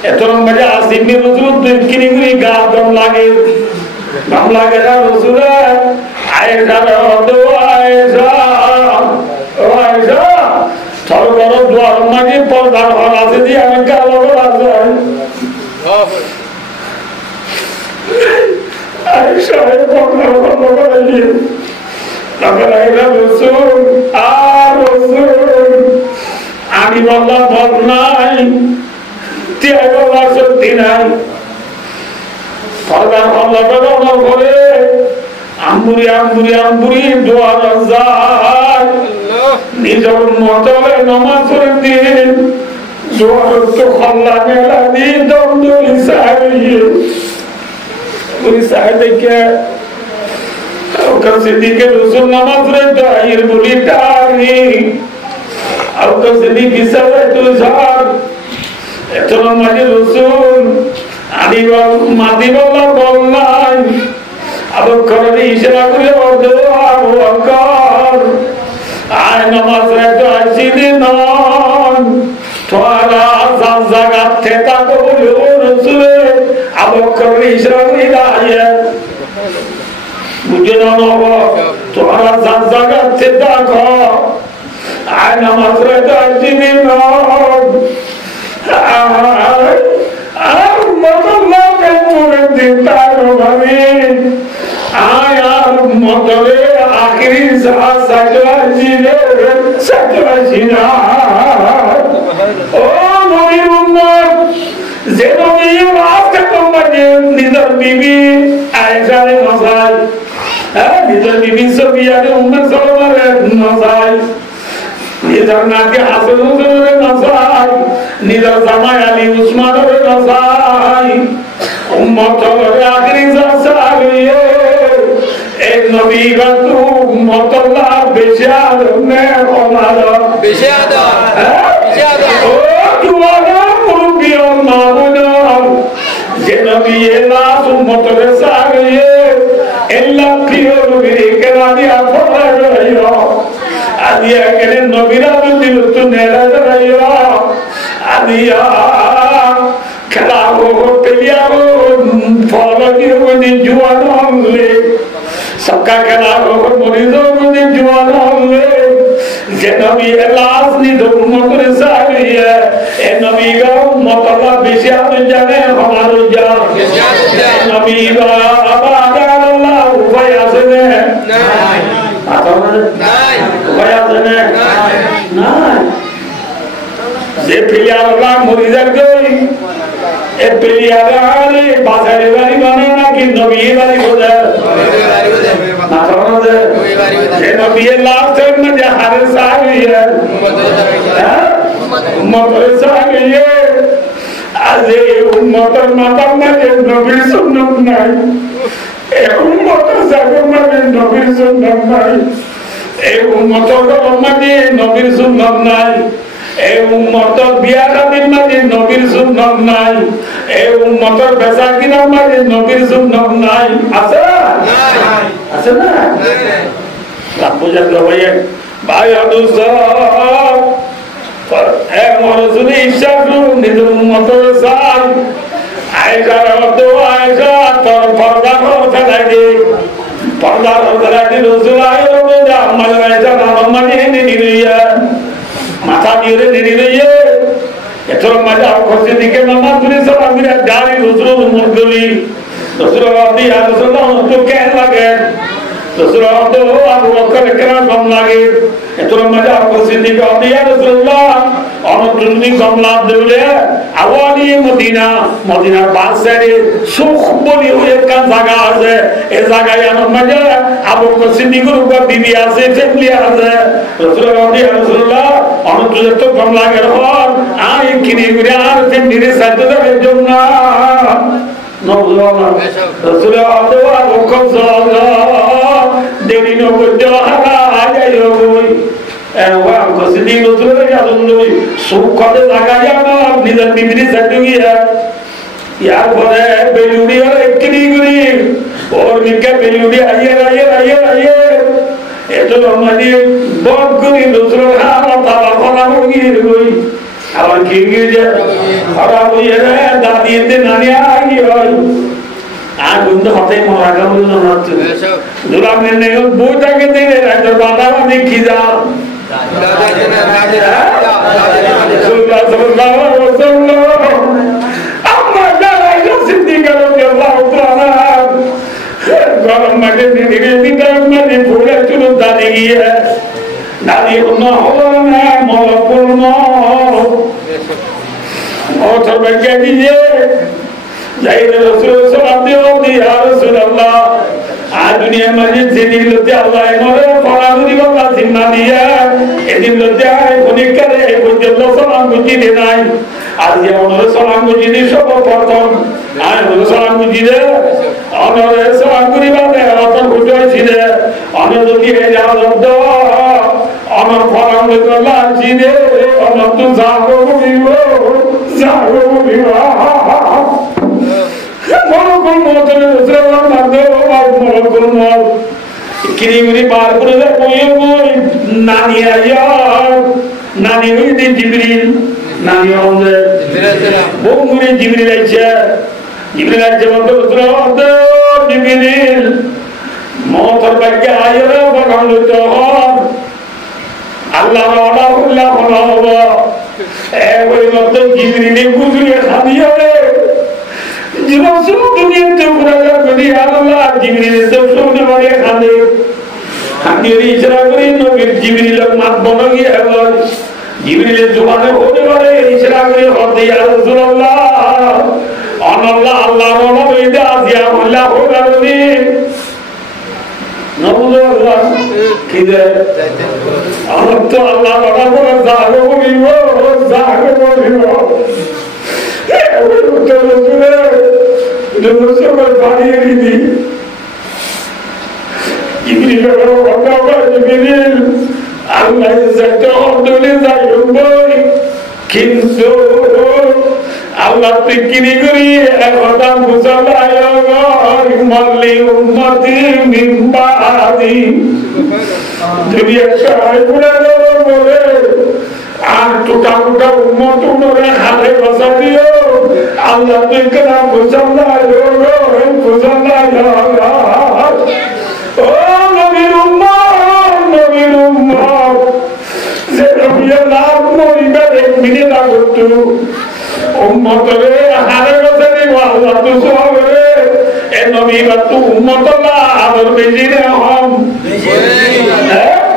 এত মজা আসিমি রাসূল কিনি কিনি গাম লাগে না রাসূল আয়েশা আয়েশা তার বড় দোয়ার মাঝে পর্দা হল আছে দিয়ে আমি কালো আছে আয়েশা এর পর্দা হল বলে লাগাইলা রাসূল আর রাসূল আমি বললাম বল নাই তিয়া বলা সত্যি নাই পর্দা হল বলে আম্বুরি দোয়া যায় নিজের মতলে নামাজ পড়ে দিন দোয়া তো খল্লা মেলা দিন দমদুলি সাহেব ওই সাহেব কে বকর সিদ্দিকের রাসূল নামাজ পড়তে আইর বলি টানি আবু বকর সিদ্দিক বিছানায় তুলে যান এত নামাজে রাসূল আলী মাদি বলা বললাই আবু বকর ইশারা করে বলল আবু বকর আয় নামাজ পড়তে আসি দিন তোরা জায়গা থেকে বলো রাসূল আবু বকর ইশারা করে আয় বুঝে না বাবা তোরা জায়গা থেকে দেখো আয় নামাজ পড়তে আসি দিন আর মদল্লা করে দিতা ভাবি আয় আর মদলে আখরি সাজবাসি না ও নবীর উম্মত যে নবীর আজকে তোমরা নিজের বিবি আয়েশারে নসাই নিজের বিবি সফিয়ারে উম্মে সালামারে নসাই নিজের নাতি হাসান হুসাইনের নসাই নিজের জামাই আলী উসমানের নসাই উম্মতের আখরি সাজবাসি এক নবী গতু উম্মতল্লাহ বেশাদ নে ওনারা বেশাদ ও তুয়ারা মুরবিও মামুনা যে নবী এলা উম্মতের সাগিয়ে এলা প্রিয় নবী কেরানি আফরা রহিও আদিয়া কেন নবীরা দিল তু নেরা রহিও আদিয়া খেলাও পেলিয়াও ফলকি বনি জুয়ান হলে सबका खेला होकर मरीजों में जुआन होंगे जे नबी लाश नी दो उम्मत सारी है ए नबी का उम्मत अल्लाह बेशियात जाने हमारो जान नबी का अबादा अल्लाह उफयासने नहीं आता नहीं उफयासने नहीं जे प्रियार अल्लाह मरीजर गई ए प्रियार आले बाजारे वाली बने ना कि नबी वाली बोले नबी लास्ट में जहार सागी है उम्मत सागी है अजे उम्मत माता में नबी सुन्नत नहीं ए उम्मत सागी में नबी सुन्नत नहीं ए उम्मत को में नबी सुन्नत नहीं ए उम्मत बिया शादी में नबी सुन्नत नहीं ए उम्मत बेसाकिना में नबी सुन्नत नहीं আছে আছে না বুঝা তো ভাই ভাই আদর্শ এ মরসুলি ইচ্ছা করুন নিজের উম্মতের সাথ আয়েশা তো আয়েশা তোর পর্দা ফেলাই দে পর্দা ফেলাই দে রসুল আয়েশা বলে আমার আয়েশা নাম নিয়ে নিয়ে মাথা দিয়ে নিয়ে এত মজা করতে দিকে নামাজ পড়ে সব আমি গাড়ি রসুল উম্মত গলি রসুল আদি রাসূলুল্লাহ তো কেন লাগে রসুল আদি আবু বকর কেরাম কম লাগে এত মজা করতে দিকে আদি রাসূলুল্লাহ অনতুনি কমলা দিলে আওয়ালি মদিনা মদিনার পাশে সুখ বলি একটা জায়গা আছে এই জায়গায় আমার মজা আবু বকর সিদ্দিকের উপর বিবি আছে ফ্যামিলি আছে রসুল আদি রাসূলুল্লাহ অনতুনি তো কম লাগে আর আই কিনে ঘুরে আর ফ্যামিলি সাথে যাবে জন্য নবুল্লাহ রাসূল আল্লাহ হুকুম সাল্লাল্লাহ দেরি ন করতে হারা আইও কই ওয়া কসদি রাসূল আল্লাহ সুখতে লাগায়া না নিজের বিবি সাথে গিয়া ইয়ার পরে বেলুড়ি আর একটি গুলি ওর মিকা বেলুড়ি আইয়ে এত মানে বড় গুলি রাসূল আল্লাহ তাআলা ফলা গিয়ে কই আবার কি গিয়ে খারাপ হয়ে রে দাদিতে নানি আই হয় আর বন্ধু হতে মরা গেল না তো দুরা মেনে বইটাকে দিলে রাত বাবা দেখি যা আম্মা দাঁড়াই সিদ্দিক রাদিয়াল্লাহু তাআলা গরম মাঠে নিয়ে দিতে মানে ভুলে চুল দাঁড়িয়ে গিয়ে দাঁড়িয়ে না হলো না মলকুল मोटर में क्या कीजिए जाइए रसूल सलाम दियो या रसूल अल्लाह आज दुनिया में जिंदगी लेते अल्लाह हमारे फरागुनी का जिम्मा दिया ये दिन लेते आए कोनी करे कोई जल्लो सलाम गुजी देना है आज ये उन्होंने सलाम गुजी दी सब पढ़ता आए उन्होंने सलाम गुजी दे उन्होंने सलाम गुजी बात है अपन খুঁজেছিলে অনেক যদি এজাজত আমার ফরাম লাগছিলে আমার তো জাগো দিব মরকুল মতনে মুসলমান মারবে মরকুল মত কিরিগুরি পার করে যায় কই নানি আইয়া নানি হইতে জিবরিল নানি হবে বঙ্গুরে জিবরিল আইছে জিবরিল আইছে বলতে বলতে জিবরিল মতর বাইকে আইরে বগাম লইতে হন আল্লাহ আল্লাহ আল্লাহ হলো এ ওই মত জিবরিলে গুজরে খাদিয়ে রে জীবন সব দুনিয়াতে পুরা করে আল্লাহ জিবরিলে তো শুনে বলে খাদে খাদিয়ে ইশারা করে নবীর জিবরিলের মাত বনা গিয়ে হলো জিবরিলের জবানে হতে পারে ইশারা করে হতে ইয়া রাসূলুল্লাহ আল্লাহ আল্লাহ ওয়া ইদা আজিয়া আল্লাহ ওয়ালানি নবুল্লাহ কিদে আমার তো আল্লাহ ওয়া বলে জাগো বলিব ওই তো রসুলে দুসবার বাড়িয়ে দিদি জিবরিল কথা জিবরিল আল্লাহ যাতে অন্তরে যায় বই কিন্তু আল্লাহ তিকিনি করি একদা মুসাল্লায় মারলি উম্মতি মিন বাদি যদি একটা আইবুড়া বলে আর টুটা টুটা উম্মত উনরে হাতে বসা দিও আল্লাহ তিকিনা মুসাল্লায় ও নবীর উম্মত যে নবীর নাম মরিবার 1 মিনিট আগত উম্মতরে হারে বসে দিব আল্লাহ তো সবে এ নবী বাতু উম্মতলা আদর বেজি রে হম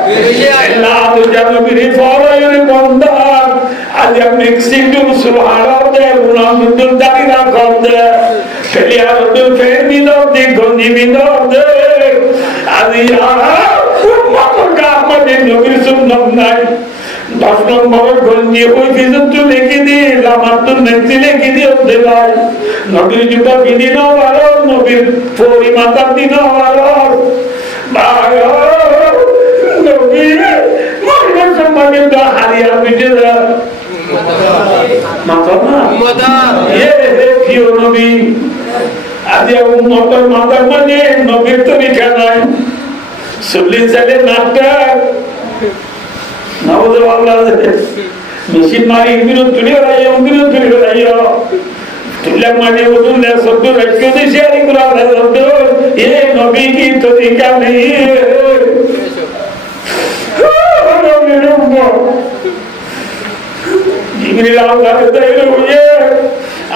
বেজি আল্লাহ তো জানো বিরি ফরাইরে বন্দা আজ মিক্সিং টু সুবহানাল্লাহ দে উনাম দুল দাকিরা করতে ফেলিয়া দুল ফেরমি দে গন্ডি বিন্দো দে আদিয়া উম্মতর কামে নবীর সুন্নাত নাই 10 নম্বর গন্ডি ওই বিজত লিখে দি লামাত নেতি লিখে দি দেলাই নবীর জুতা বিদিন ওয়ালা নবীর পরি মাতা দিন ওয়ালা বায় নবী মরণ সম্মানে দা হারিয়া বিজরা মাতা মাতা এ কিও নবী আদিয়া উম্মতর মাতা মানে নবীর তরিকা নাই সুবলি সালে নাটা নবদ আল্লাহ মেশিন মারি বিরোধ তুলে রাইয়া বিরোধ তুলে রাইয়া তুলে মানে ওদুলে শব্দ রাখতে দে শেয়ারিং করা শব্দ এ নবী কি তরিকা নেই জিবরিল আল্লাহ তাআলা বলে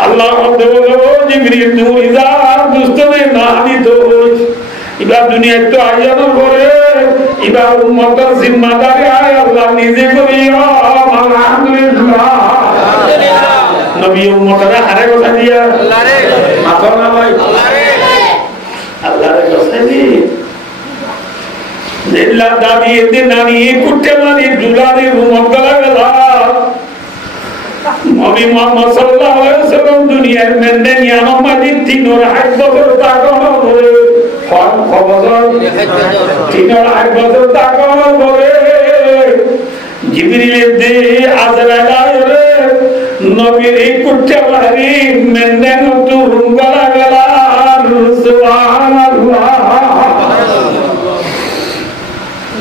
আল্লাহ বলে জিবরিল তুই ইজা দুস্তরে না হানি তো ইবা দুনিয়া তো আয়ানোর পরে ইবা উম্মতের জিম্মাদারি আয় আল্লাহ নিজে করিও আলহামদুলিল্লাহ নবী উম্মতের হারে কথা দিয়া আল্লাহ রে মাথা না ভাই আল্লাহ রে কথা দি জিল্লা দাদি এতে নানি কুটে মানি দুলারি উম্মত লাগলা নবী মুহাম্মদ সাল্লাল্লাহু আলাইহি ওয়াসাল্লাম দুনিয়ার মধ্যে নিয়ামত তিনর হাত বছর তাকানো করে তিনর হাত বছর তাকানো করে জিবরিল দে আজরাইল নবীর কুটে মারি মধ্যে তো রুঙ্গলা গলা সুবহানাল্লাহ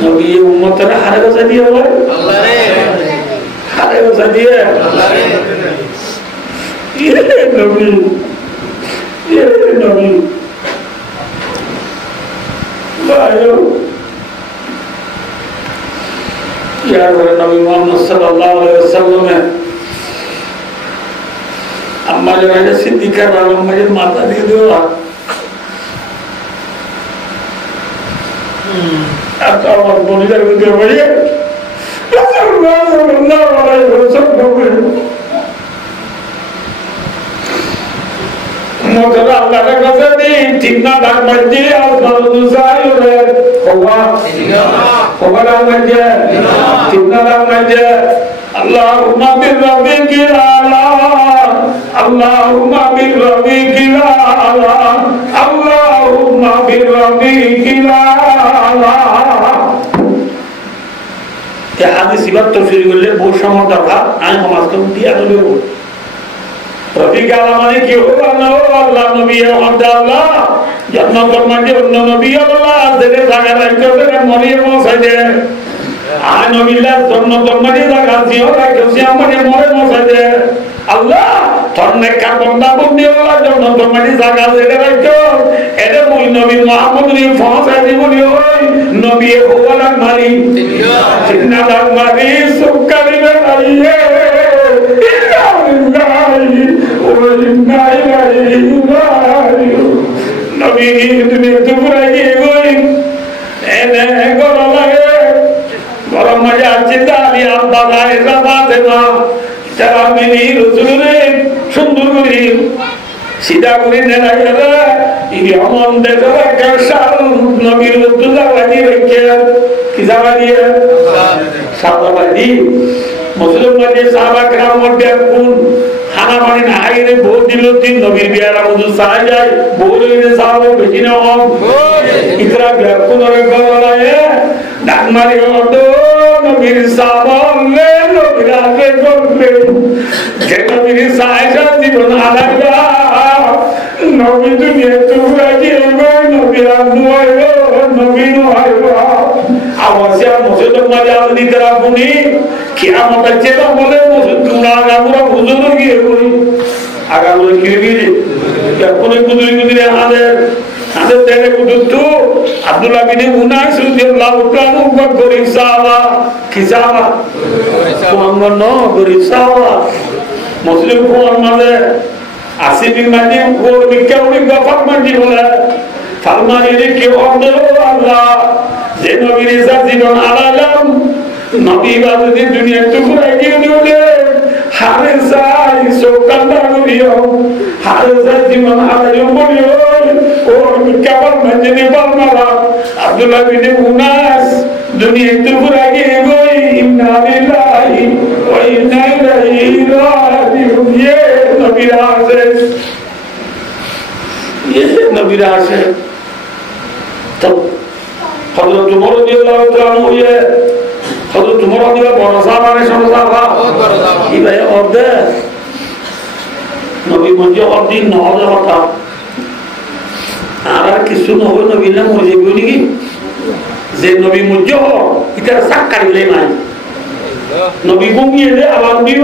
নবী উম্মতের হারে কথা দিয়ে বলে আল্লাহ রে হারে কথা দিয়ে আল্লাহ রে নবী বায়ো यार नबी मोहम्मद सल्लल्लाहु अलैहि वसल्लम है अम्मा जो है सिद्दीक़ा राम मुझे माता दे दो अब तो और बोली कर दे बोलिए सल्लल्लाहु अलैहि वसल्लम मोहतरम अल्लाह का कसम दी जितना दान मस्जिद और मनुसाई रे होगा होगा दान मस्जिद जितना दान मस्जिद अल्लाहुम्मा बिरब्बिकी आला अल्लाहुम्मा बिरब्बिकी आला अल्लाहुम्मा اللهم بالرفيق الأعلى يا حديث يبقى تفسير يقول لك بوش ما دخل أنا خلاص كم دي أنا بقول رفيق الأعلى ماني كيو الله نبي عبد الله جنة المجد نبي الله ذكر ذكر ذكر مريم وسجى أنا نبي الله جنة المجد ذكر زيو ذكر زيو مريم وسجى Allah thorne karbonda bundi Allah jonno tomani zaga zede raikho ede mui nabi Muhammad ni fasa dibuni oi nabi wala mari tinna da mari sukkari be aiye inna lillahi wa inna ilaihi raji'un nabi ni tubura ge goi ene goro lage goro maja chindali abba gae rabate na যারা mini রসুলরে সুন্দর করে সিধা করে নেড়াইরা এই আমন দেশরা কাশাল নবীর উদ্দুলা বাজি রেখে কি জামানি সাহাবাদি মুসলমানদের সাহাবা کرام মধ্যে কোন খানা পানি না হাইরে বহুত দিল তিন নবীর বিয়ারা মধু সাহায় যায় বহুরে সাহাবা বেশি না হন ইতরা কোন রে গলায় ডাকমারি হতো নবীর সাহাবা লে নবীর আগে করবে যে নবীর সাহায্য জীবন আলাদা নবী দুনিয়া তোমরা কি নবীর আদুয়ায় নবীর আইবা আওয়াজে মুসলমান আদি করা বুনি কিয়ামত চেরা বলে মুসলমান আগামরা হুজুর গিয়ে কই আগামরা কি গিয়ে কোন কুদরি কুদরি আমাদের তেরে কুদুতু আব্দুল্লাহ বিন উনাইস রাদিয়াল্লাহু তাআলা উপর গরিব সাহাবা কি সাহাবা কোন গরিব সাহাবা মুসলিম কোন মানে আসিবিন মানে কোন বিকেউনি গফার মানে বলে ফরমানি রে কি অর্ডার আল্লাহ যে নবীর জীবন আলালাম নবী বাদে দুনিয়া টুকরা গিয়ে দিলে হারে যাই সোকান্দা করিও হারে যাই জীবন আলালাম বলিও ও কেবল মঞ্জনে বালমালা আব্দুল্লাহ বিন উনাস দুনিয়া টুকরা গিয়ে গই ইন্না লিল্লাহি ওয়া ইন্না ইলাইহি রাজিউন ইয়ে নবীর আশেক ইয়ে নবীর আশেক তো হযরত উমর রাদিয়াল্লাহু তাআলা হুয়ে হযরত উমর রাদিয়াল্লাহু বড় সাহাবা রে ছোট সাহাবা বড় সাহাবা ই ভাই অর্ধে নবী মঞ্জে অর্দিন নওয়াজ হতা আর কিছু না হলো নবী না মরে যাবে নাকি যে নবী মঞ্জে হ এটা সাক্কার বলে নাই নবী ঘুমিয়ে দে আবার দিব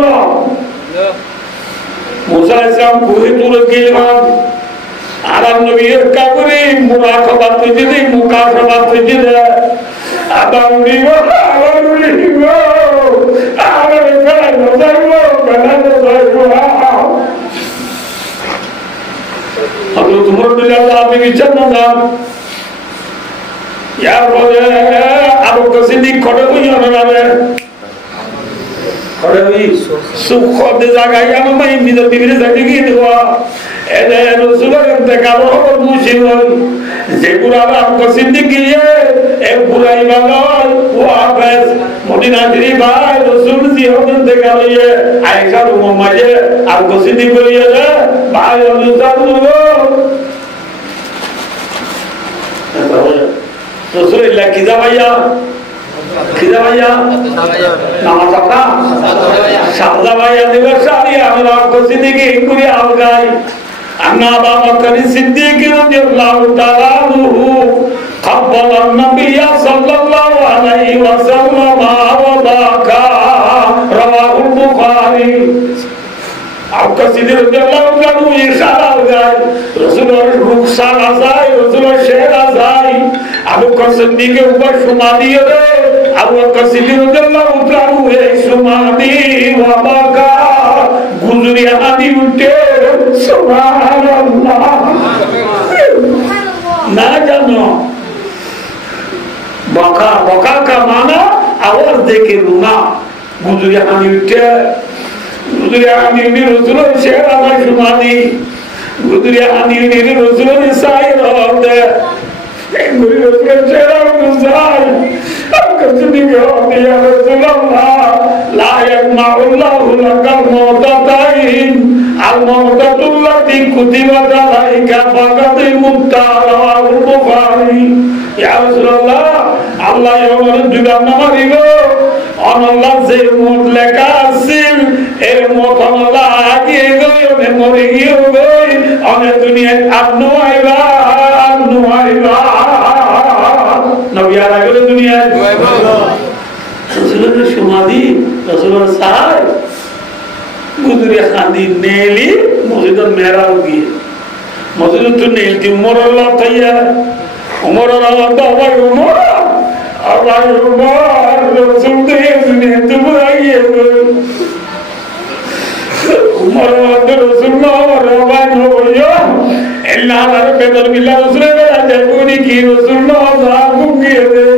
মুসা ইসলাম কোহে তুলে গেলেন আর নবী কাবরে মুরাকাবা তুজিদে মুকাশাবা তুজিদে আবার দিব আবার গালো যাইবো আপনি তোমার দিলাল্লাহ আপনি বিচার না যান ইয়ার বলে আবু সিদ্দিক খড়ে কইও না যাবে খড়ে ওই সুখ দে জায়গায় আমি মাই মিদর বিবিরে যাই গিয়ে দেওয়া এনে রসুলের দেখাবো মুসিবত যে পুরাবা আবু সিদ্দিক গিয়ে এ পুরাই বাগান ওয়াবেস মদিনা শরীফ ভাই রসুল জিহদ দেখালো আয়েশা রুম মাঝে আবু সিদ্দিক বলিয়ে রে ভাই রসুল্লাহ কিজা ভাইয়া নামাজ আপনা সাদা ভাইয়া দিবস সারি আমরা আবু সিদ্দিক ইনকুরি আলগাই أن أبا بكر الصديق رضي الله تعالى عنه قبل النبي صلى الله عليه وسلم وبكى رواه البخاري أبو بكر الصديق رضي الله عنه إشارة গায় রাসূলের রুখসার আজাই রাসূলের শের আজাই আবু বকর সিদ্দিকের উপর সুমা দিয়ে রে আবু বকর সিদ্দিক রাদিয়াল্লাহু তাআলা এই সুমা দিয়ে ওয়াবাকা গুজরি আদি উঠে সুবহানাল্লাহ না জানো বকা বকা का माना आवाज देके रोना गुजरी आदि उठे गुजरी आदि রাসূলের শের আজাই সুমা দিয়ে गुजरी आदि রাসূলের সাইর হতে गुजरी রাসূলের শের আজাই كذبك يا رسول الله لا يجمع الله لك الموتتين আল মাউতাতুল্লাতি কুতিবাত আলাইকা ফাকাতিল মুত্তা রাওয়াহুল বুখারী। ইয়া রাসূলুল্লাহ, আল্লাহ আমার দুইবার নামা দিব, আল্লাহ যে মত লেখা আছিল এর মত আল্লাহ আগে গই মরে গিয়ে গই অনেক দুনিয়ায় আপনো আইবা নবী আর আগে দুনিয়ায় রাসূলের সমাধি রাসূলের সার গুজরে খান্দি নেলি মসজিদের মেহরাব গিয়ে মসজিদ তো নেলতি উমর আল্লাহ তাইয়া উমর আল্লাহ বাবা উমর আল্লাহ উমর রাসূল দিয়ে দুনিয়া তো বুঝাইয়ে উমর আল্লাহ রাসূল বাবা নবইয়া এল্লা আর বেদর বিল্লাহ রাসূলের রাজা কোনি কি রাসূল না বুগিয়ে দে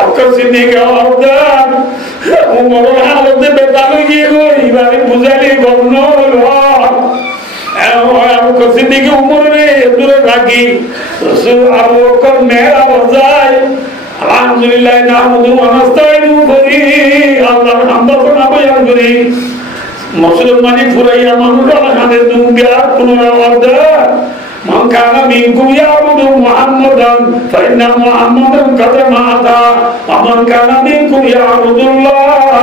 आपका सिद्धि का अवदान उमर हालत बेताल गए गई बारे बुझाली गवनो आपका सिद्धि की उम्र में दूर राखी रसूल अबू बकर मेरा वजाय अल्हम्दुलिल्लाह नामदु व नस्ताइनु करी अल्लाह हमद फरमा बयान करी मुसलमानी फुराइया मानुरा खाने दूंगा पुनरावदा من كان منكم يعبد محمدا فإن محمدا قد مات ومن كان منكم يعبد الله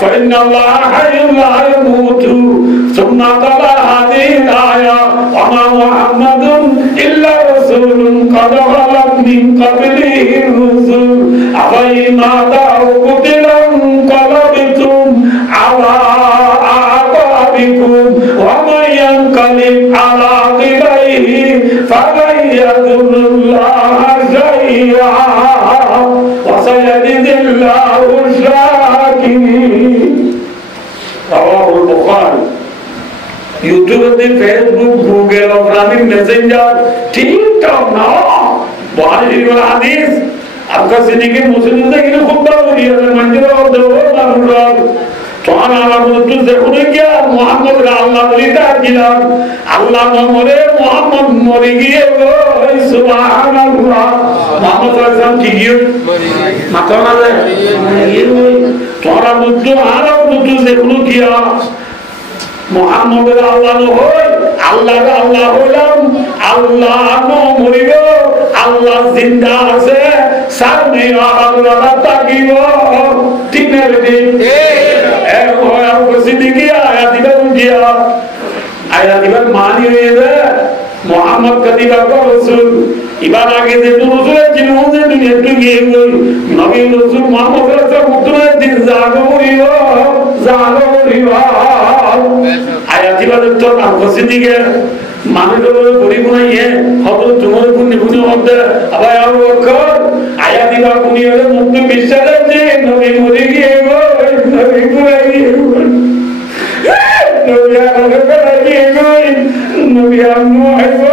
فإن الله حي لا يموت ثم تلا هذه الآية وما محمد إلا رسول قد خلت من قبله الرسل أفإن مات أو قتل انقلبتم على أعقابكم ومن ينقلب على عقبيه فلن يضر الله شيئا وسيجزي الله الشاكرين رواه البخاري यूट्यूब पे फेसबुक गूगल और ग्रामीण मैसेंजर टिकटॉक ना बुखारी वाला हदीस आपका जिंदगी मुस्लिम से किन खुदा हो रही है मंदिर और दरबार मारूंगा तो आना मुद्दू से खुद क्या मोहम्मद का अल्लाह बलिदा जिला अल्लाह मोरे मोहम्मद मोरी गए वो सुभान अल्लाह मोहम्मद सल्लल्लाहु अलैहि वसल्लम मातोना है ये तो आना मुद्दू से खुद किया मोहम्मद अल्लाह नो होय अल्लाह का अल्लाह होलाम अल्लाह नो मरिबो अल्लाह जिंदा আছে সামনে আল্লাহ তাকিবো তিনের দিন এ হয় উপস্থিতি কি আয়া দিবেন দিয়া আয়া দিবেন মানি হইবে মোহাম্মদ কদিবা রাসূল ইবার আগে যে রাসূলের জীবন যে দুনিয়া গিয়ে গই নবী রাসূল মোহাম্মদ রাসূল মুতরে দিন জাগরিও আয়াতিবাদ তো উপস্থিতিকে মানুষের গরিব নাইয়ে হয়তো তোমার পুণ্য পুণ্য মধ্যে আবার আরো বকর আয়াতিবাদ পুণ্য হলে মুক্ত বিশ্বাস আছে নবী মরে গিয়ে গো নবী মরে গিয়ে গো নবী আগে করে গিয়ে গো নবী আনো আইবো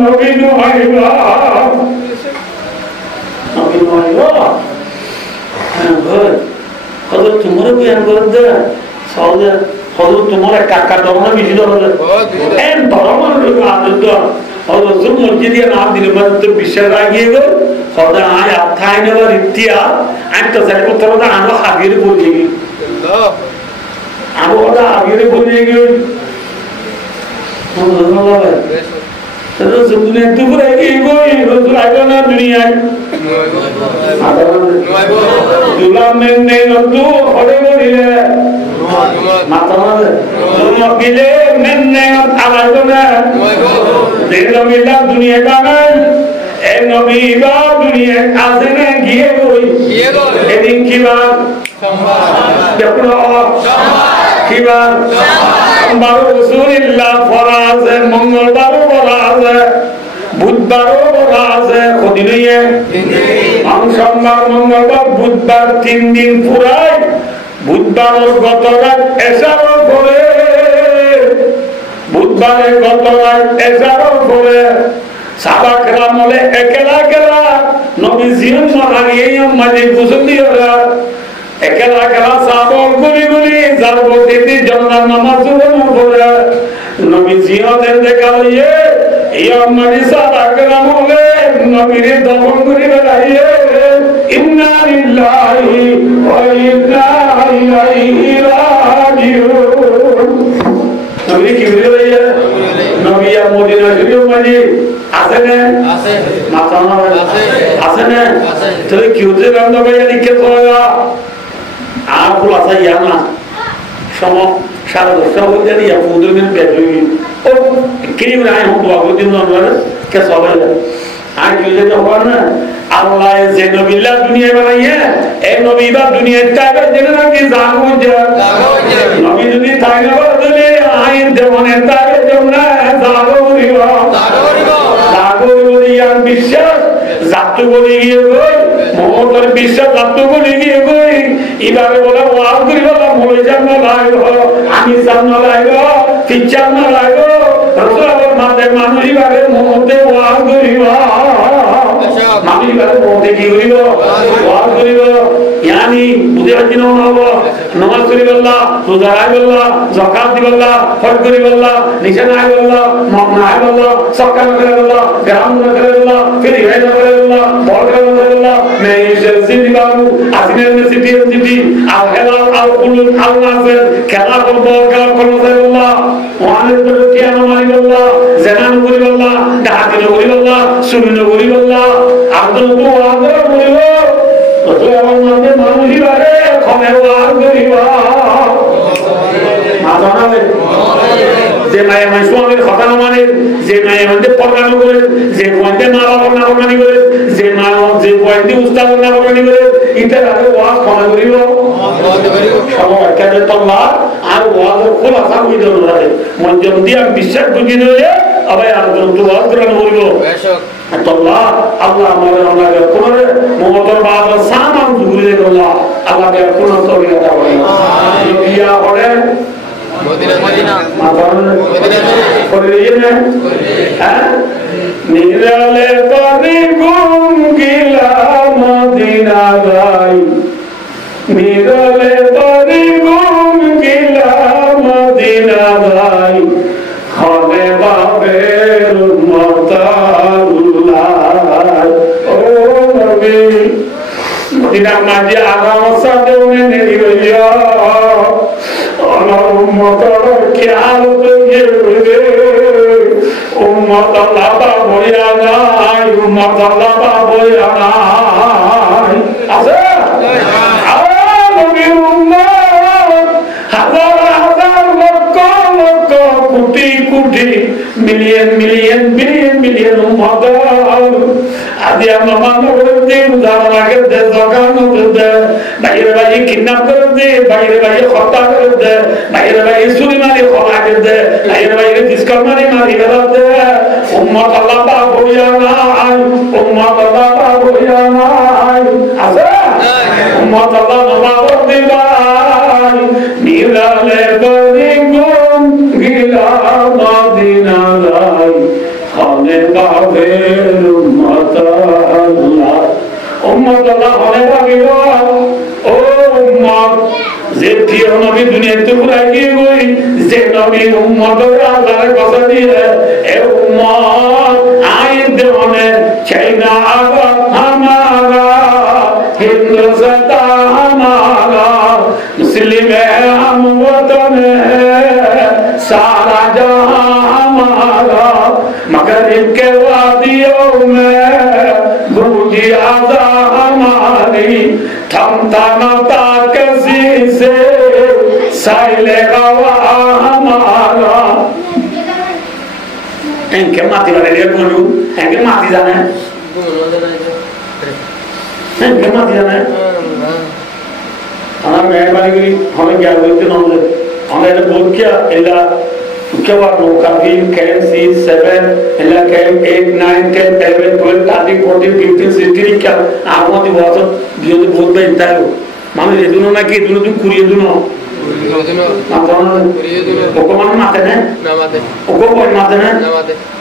নবী নো আইবা নবী নো আইবা হ্যাঁ ভাই কত তোমার বয়ান করে দে সহজে হযরত তোমার কাকা ধর্ম বেশি ধরলে এন ধর্মের লোক আদত হযরত মসজিদে না দিলে মত বিশ্বাস লাগিয়ে গো খোদা আয় আথাই নেবার ইতিয়া আমি তো জানি তোরা না আনো হাবির বলি আল্লাহ আবু ওটা হাবির বলি গো আল্লাহ তো দুনিয়া তো পুরো এই গই রসুল আইলো না দুনিয়ায় দুলাম নে নতু হরে বলিলে মাতামালে নবিলে নেনে আলাইলো না দেখলাম ইল্লা দুনিয়া কানাল এ নবী বা দুনিয়া আসেনে গিয়ে গই এদিন কিবা দেখো কিবা বারো রাসূলুল্লাহ ফরাজ মঙ্গলবার ফরাজ বুধবার ফরাজ কদিনইয়ে সোমবার মঙ্গলবার বুধবার 3 দিন পুরাই বুধবার গত রাত এশার পরে বুধবারে গত রাত এশার পরে সাবা কেরামলে একলা একলা নবী জিন মারিয়ে মাঝে বুঝলি ওরা একলা একলা সাবল গুলি গুলি জারবতি জান্নাত নামাজ পড়ে নবী জিয়াদের দেখাইয়ে ইয়া মারি সাবা কেরামলে নবীর দফন করে বেড়াইয়ে ইন্না লিল্লাহি ওয়া ইন্না ইলাইহি রাজিউন নবী কি বলে ভাইয়া নবী আর মদিনা শরীফ মানে আছে না আছে মাথা না আছে না তাহলে কি হচ্ছে রান্না ভাইয়া লিখে তোলা আর বলা যায় না সম সারা দশটা বলতে দিয়া 15 মিনিট বের হয়ে ও কি রায় হতো আগে দিন আমরা কে সবাই আর কি যে খবর না আল্লাহ যে নবীলা দুনিয়া বানাইয়ে এই নবীবা দুনিয়ার কাবে জেনে নাকি জাগো যে নবী যদি তাই না বলে আইন দেবনে তাকে জমনা জাগো ইয়ার বিশ্বাস জাতু বলি গিয়ে গই মোহতর বিশ্বাস জাতু বলি গিয়ে গই এবারে বলে ওয়াজ করি বলা মরে যান না লাগো আমি জান না লাগো পিচ্ছান না লাগো রাসূলের মাঝে মানুষ এবারে মোহতে ওয়াজ করিব মানুষ এবারে মোহতে কি করিব ওয়াজ করিব ইয়ানি বুঝে দিন হবো নামাজ করি বললা রোজা রাখ বললা যাকাত দি বললা হজ করি বললা নিশানা আয় বললা মামনা আয় বললা সকাল করে বললা গ্রাম করে বললা ফির ইহাই করে বললা বড় করে বললা মে সিটি বাবু আজমের মে সিটি আল হেলাল আল কুলুন আল নাসের খেলা করব খেলা করব বললা ওয়ানের তো কিয়া মারি বললা জানান করি বললা ডাহাতি করি বললা সুমিন করি বললা আদর তো আদর করিব তো আমার মনে মানুষই বারে খনে ওয়াজ করিব মাদানালে যে মায়ে মাইসুমের কথা না মানে যে মায়ে মধ্যে পরগানো করে যে পয়েন্টে না বাবা না বানি করে যে মা যে পয়েন্টে উস্তাদ না বানি করে এটা আগে ওয়াজ খনে করিব সবাই কাজে তোলা আর ওয়াজ খোলা থাক হই দেব না মন যদি আমি বিশ্বাস বুঝি দিলে আবার আর তো ওয়াজ করানো করিব তোলা আল্লাহ আমাদের আমাদের কোরে মোহতর বাবা সামান ঘুরে আল্লাহ আল্লাহকে কোন তৌফিক দাও আমিন বিয়া পড়ে মদিনা মদিনা মদিনা হ্যাঁ নিরালে তরি গুম গিলা মদিনা গাই নিরালে তরি গুম গিলা মদিনা গাই হবে বাবের মতাল্লাহ ও নবী মদিনা মাঝে আরাম সাথে উনি নেই হইয়া উম্মতর খেয়াল করে উম্মত লাভা বইয়া নাই উম্মত লাভা বইয়া নাই আছে নবীর উম্মত হাজার হাজার lakh lakh crore crore million million billion million উম্মত আদি আমরা মানব করতে উদাহরণ আগে দে দোকান করতে বাইরে বাইরে কিডন্যাপ করতে বাইরে বাইরে হত্যা করতে বাইরে বাইরে চুরি মারি খোলা করতে বাইরে বাইরে ডিসকাউন্ট মারি বেড়াতে উম্মত আল্লাহ পাক হইয়া নাই উম্মত আল্লাহ পাক হইয়া নাই আছে উম্মত আল্লাহ নবাব দিবাই নিরালে বলি গুম গিলা মদিনা গাই খানে বাবের উম্মত আল্লাহ উম্মত আল্লাহ খানে বাবিল ও উম্মত যে প্রিয় নবী দুনিয়াতে পুরাই গিয়ে গই যে নবীর উম্মত আল্লাহর কথা দিয়ে এ উম্মত আইন দেওয়ানে চাই না আগা হামারা হিন্দুস্তান হামারা মুসলিম हम वतन सारा जहां हमारा मगरिब के वादियों में गूंजी आज़ा हमारी थमता नता किसी से साइले गवा हमारा इनके माती वाले लिए बोलूं इनके माती जाना है इनके माती जाना है हमारे मेहरबानी करी हमें क्या बोलते हैं हमें बोल क्या इला क्या बात हो काफी कैम C7 इला कैम 8 9 10 11 12 13 14 15 16 क्या आवाज़ ही बहुत जो तो बहुत बड़ा इंतज़ार हो मानो ये दोनों ना कि दोनों तुम कुरियर दोनों ओको मान माते हैं ओको कौन माते हैं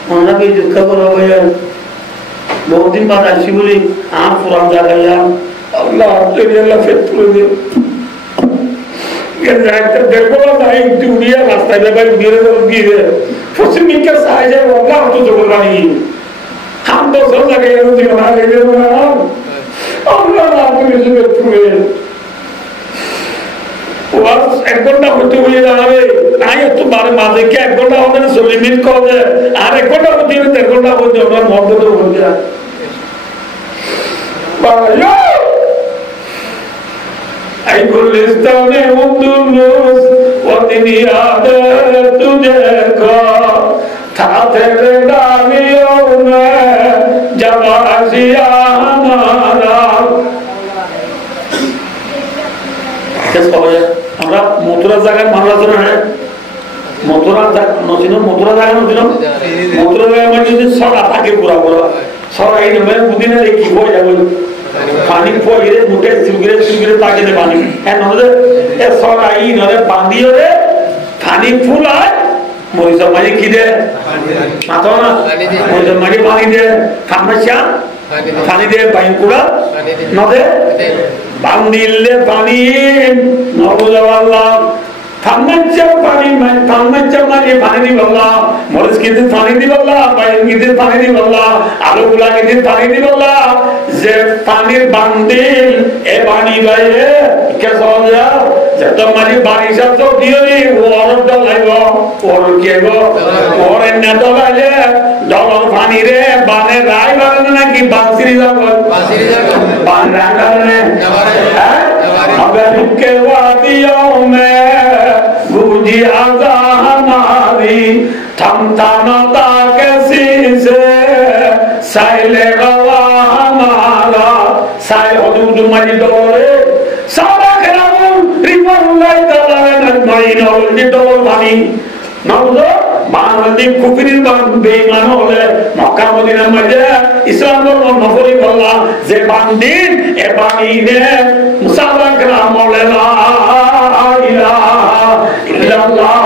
उन्होंने भी जिसका बोला भैया बहुत दिन बाद ऐसी बोली आप पुरान जा गया अल्लाह तेरी अल्लाह फिर तुझे ये जाकर देखो ना एक दुनिया रास्ता में भाई मेरे तरफ की है फुसमी के साइज है वो अल्लाह तो जो बोला नहीं हम तो सब लगे हैं उसी बना लेंगे तो ना अल्लाह आपको इसमें तुझे वो एक घंटा होते हुए जाना है ना ये तो 12 মাঝে মাঝে কি 1 ঘন্টা হবে 40 মিনিট করে আর 1 ঘন্টা হতে 1.5 ঘন্টা হতে ওনার মধ্যে তো হয়ে যায় I गुलिस्ताने उन्दुलुस वतिनी आदे तुझे को था तेरे डालियों में जब आशिया हमारा कैसे हो गया हमरा मथुरा जगह महाराज है मथुरा जगह मथुरा जगह में जो सड़ा ताकि पूरा सड़ा ही नहीं मैं बुद्धि नहीं देखी हो जाए पानी फोड़े मुटे सिलगिरे ताके दे पानी है नोदे ए सराई नोदे बांधी रे पानी फुल है मोइस मारी किदे मातो ना मोइस मारी पानी दे थामशा पानी दे बैंकुड़ा नोदे बांधीले पानी नोदे वाला थामशा पानी मारी पानी दी वाला मोइस किदे पानी दी वाला बाइन किदे पानी दी वाला आलू गुला किदे पानी दी वाला যে পানির বান্দিল এ পানি গায়ে কে সহজা যে তোমারি বারিশা তো দিওই ওর দলাইব ওর কে গো ওর না দলাইলে ডলার পানি রে বানে রাই বানে নাকি বাঁশরি যাব বান রাগানে হ্যাঁ अगर के वादियों में गूंजी आजा हमारी थमता न कैसी से साइले गवा हमारा साइ हुदूद मरी डोरे सारा कराम रिवरुलाई दलाले नगमई नौल डोल मानी नौलो बांदी कुफिरिन बान बेईमान होले मक्का मदीना मजे इस्लाम धर्म नफरी बल्ला जे बांदिन ए बानीने मुसाफा कराम होले ला इलाहा इल्लल्लाह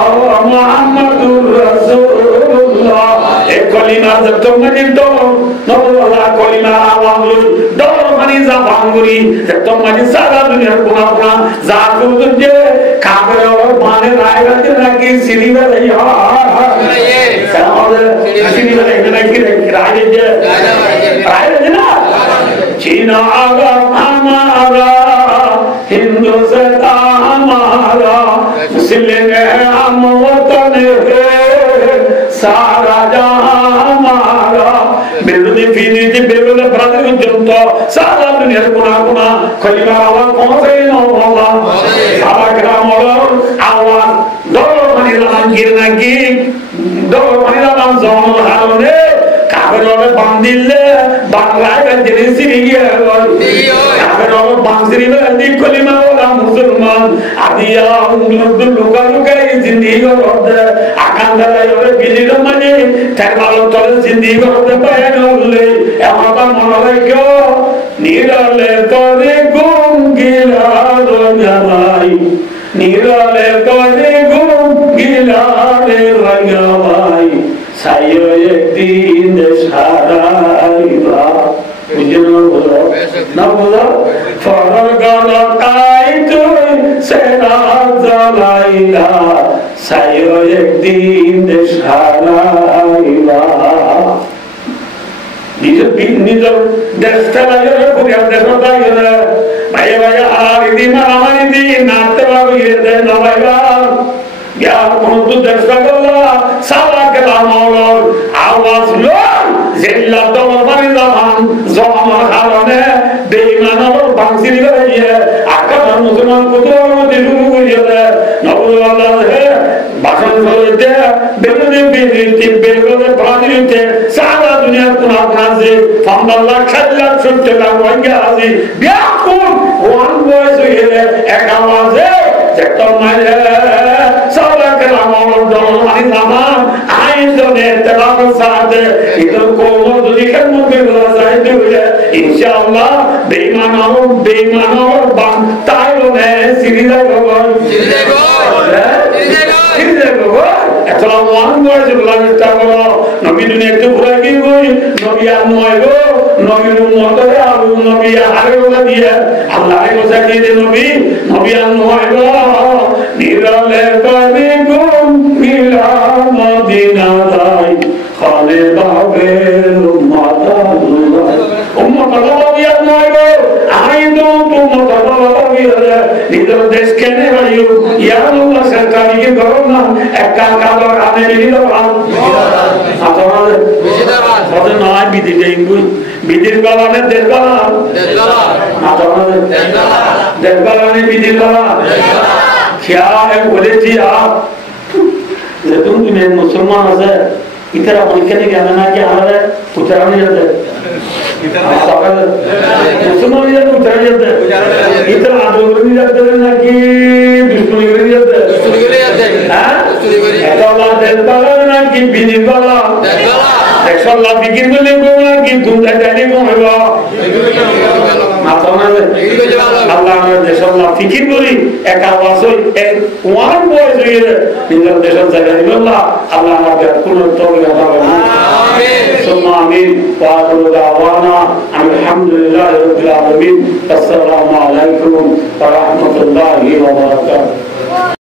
मुहम्मदुर रसूलुल्लाह ए कलिमा जब तुम मजिद दो नौला कलिमा आवाज़ दो मनी ज़बांगुरी जब तुम मजिद सारा दुनिया पुना पुना ज़ातु तुझे काबर और बाने रायगा तेरा की सिली में रही चीना आगा हमारा हिंदुस्तान हमारा मुस्लिम हम वतन है सारा जहां हमारा बिल्कुल फिनिटी बिल्कुल ब्रदर जुटो सारा दुनिया पुना पुना कलिमा आवाज पहुंचे न होला सारा ग्राम आवाज दो मनी गिरना की दो मनी जौन हालोने काबर वाले बांधिले बांग्लाय का जिनिसी गया काबर वाले बांसरी में अधिक कलिमा वाला मुसलमान आदिया उंगलुदु लुका लुका ये जिंदगी को रोते आकांक्षा ये बिजली तो मजे थर्मालो तो जिंदगी को रोते बयान होले हमारा मनोले क्यों नीराले तोरे गुंगिला रो जमाई नीराले तोरे गुंगिला रे रंगवाई सायो एक दिन साराइबा मुझे ना बोलो फरगल काई तू सेना जलाइला सायो एक दिन साराइबा निजर देशला ये पुरिया देशता ये भाई भाई आरिदी मारामारिदी नाते बाबू ये दे नवाइबा या कोणतो देशला सारा कलामोलो आवाज लो जिल्ला दरबारी जमान जमा खाने बेईमानों बांसुरी बजाइए आकाश मुसलमान कुतुब दिलु गुलिये नबुल्ला है भाषण करते बेलुदे बेलुदे बेलुदे प्रादिते सारा दुनिया पुना पुना से फंदल्ला खल्ला छुट्टे लगवाएंगे आजी ब्याकुल वन वॉइस ये एक आवाज है जब मारे सारा कलामों दरबारी जमान आइन तो ने तलाक साथ इधर को लिखन मुझे साहित्य हुए इंशाअल्लाह बेईमानों बांग ताइलो ने सीधा भगवान এতলা ওয়ান বয়স লাগতা করো নবী দুনিয়া একটু ঘুরে কি কই নবী আর নয় গো নবীর উম্মতরে আর নবী আরে ওলা দিয়ে আল্লাহর কথা দিয়ে নবী আর নয় গো নিরলে পাবে গুম মিলা মদিনা দাই খালে বাবের উম্মতাল্লাহ উম্মতাল্লাহ আর নয় গো আই দো উম্মতাল্লাহ নিজের দেশ কেনে ভাইও ইয়া আল্লাহ সরকারি কে করুন না একটা কাদর আনে বিধি দরকার আপনাদের নয় বিধি দেখবই বিধির বালানে দেশ বালা আপনাদের দেশ বালানে বিধির বালা খেয়া বলেছি যে তুমি মুসলমান আছে ইতারা ওইখানে গেলে নাকি আমাদের উচ্চারণে যেতে মুসলমান উচ্চারণে যেতে ইতারা আন্দোলন যেতে নাকি দুষ্টুমি করে যেতে হ্যাঁ নাকি বিদিন বালা একশো বিক্রি করলে নাকি দুধ জানি কমব আল্লাহ দেশাল্লাহ ফিকির করি একা বছর ওয়ান বয়স হয়ে নিজের দেশের জায়গা দিল্লাহ আল্লাহ আমাদের কোন আমিন আলহামদুলিল্লাহ রাব্বিল আলামিন আসসালামু আলাইকুম ওয়া রাহমাতুল্লাহি ওয়া বারাকাতুহু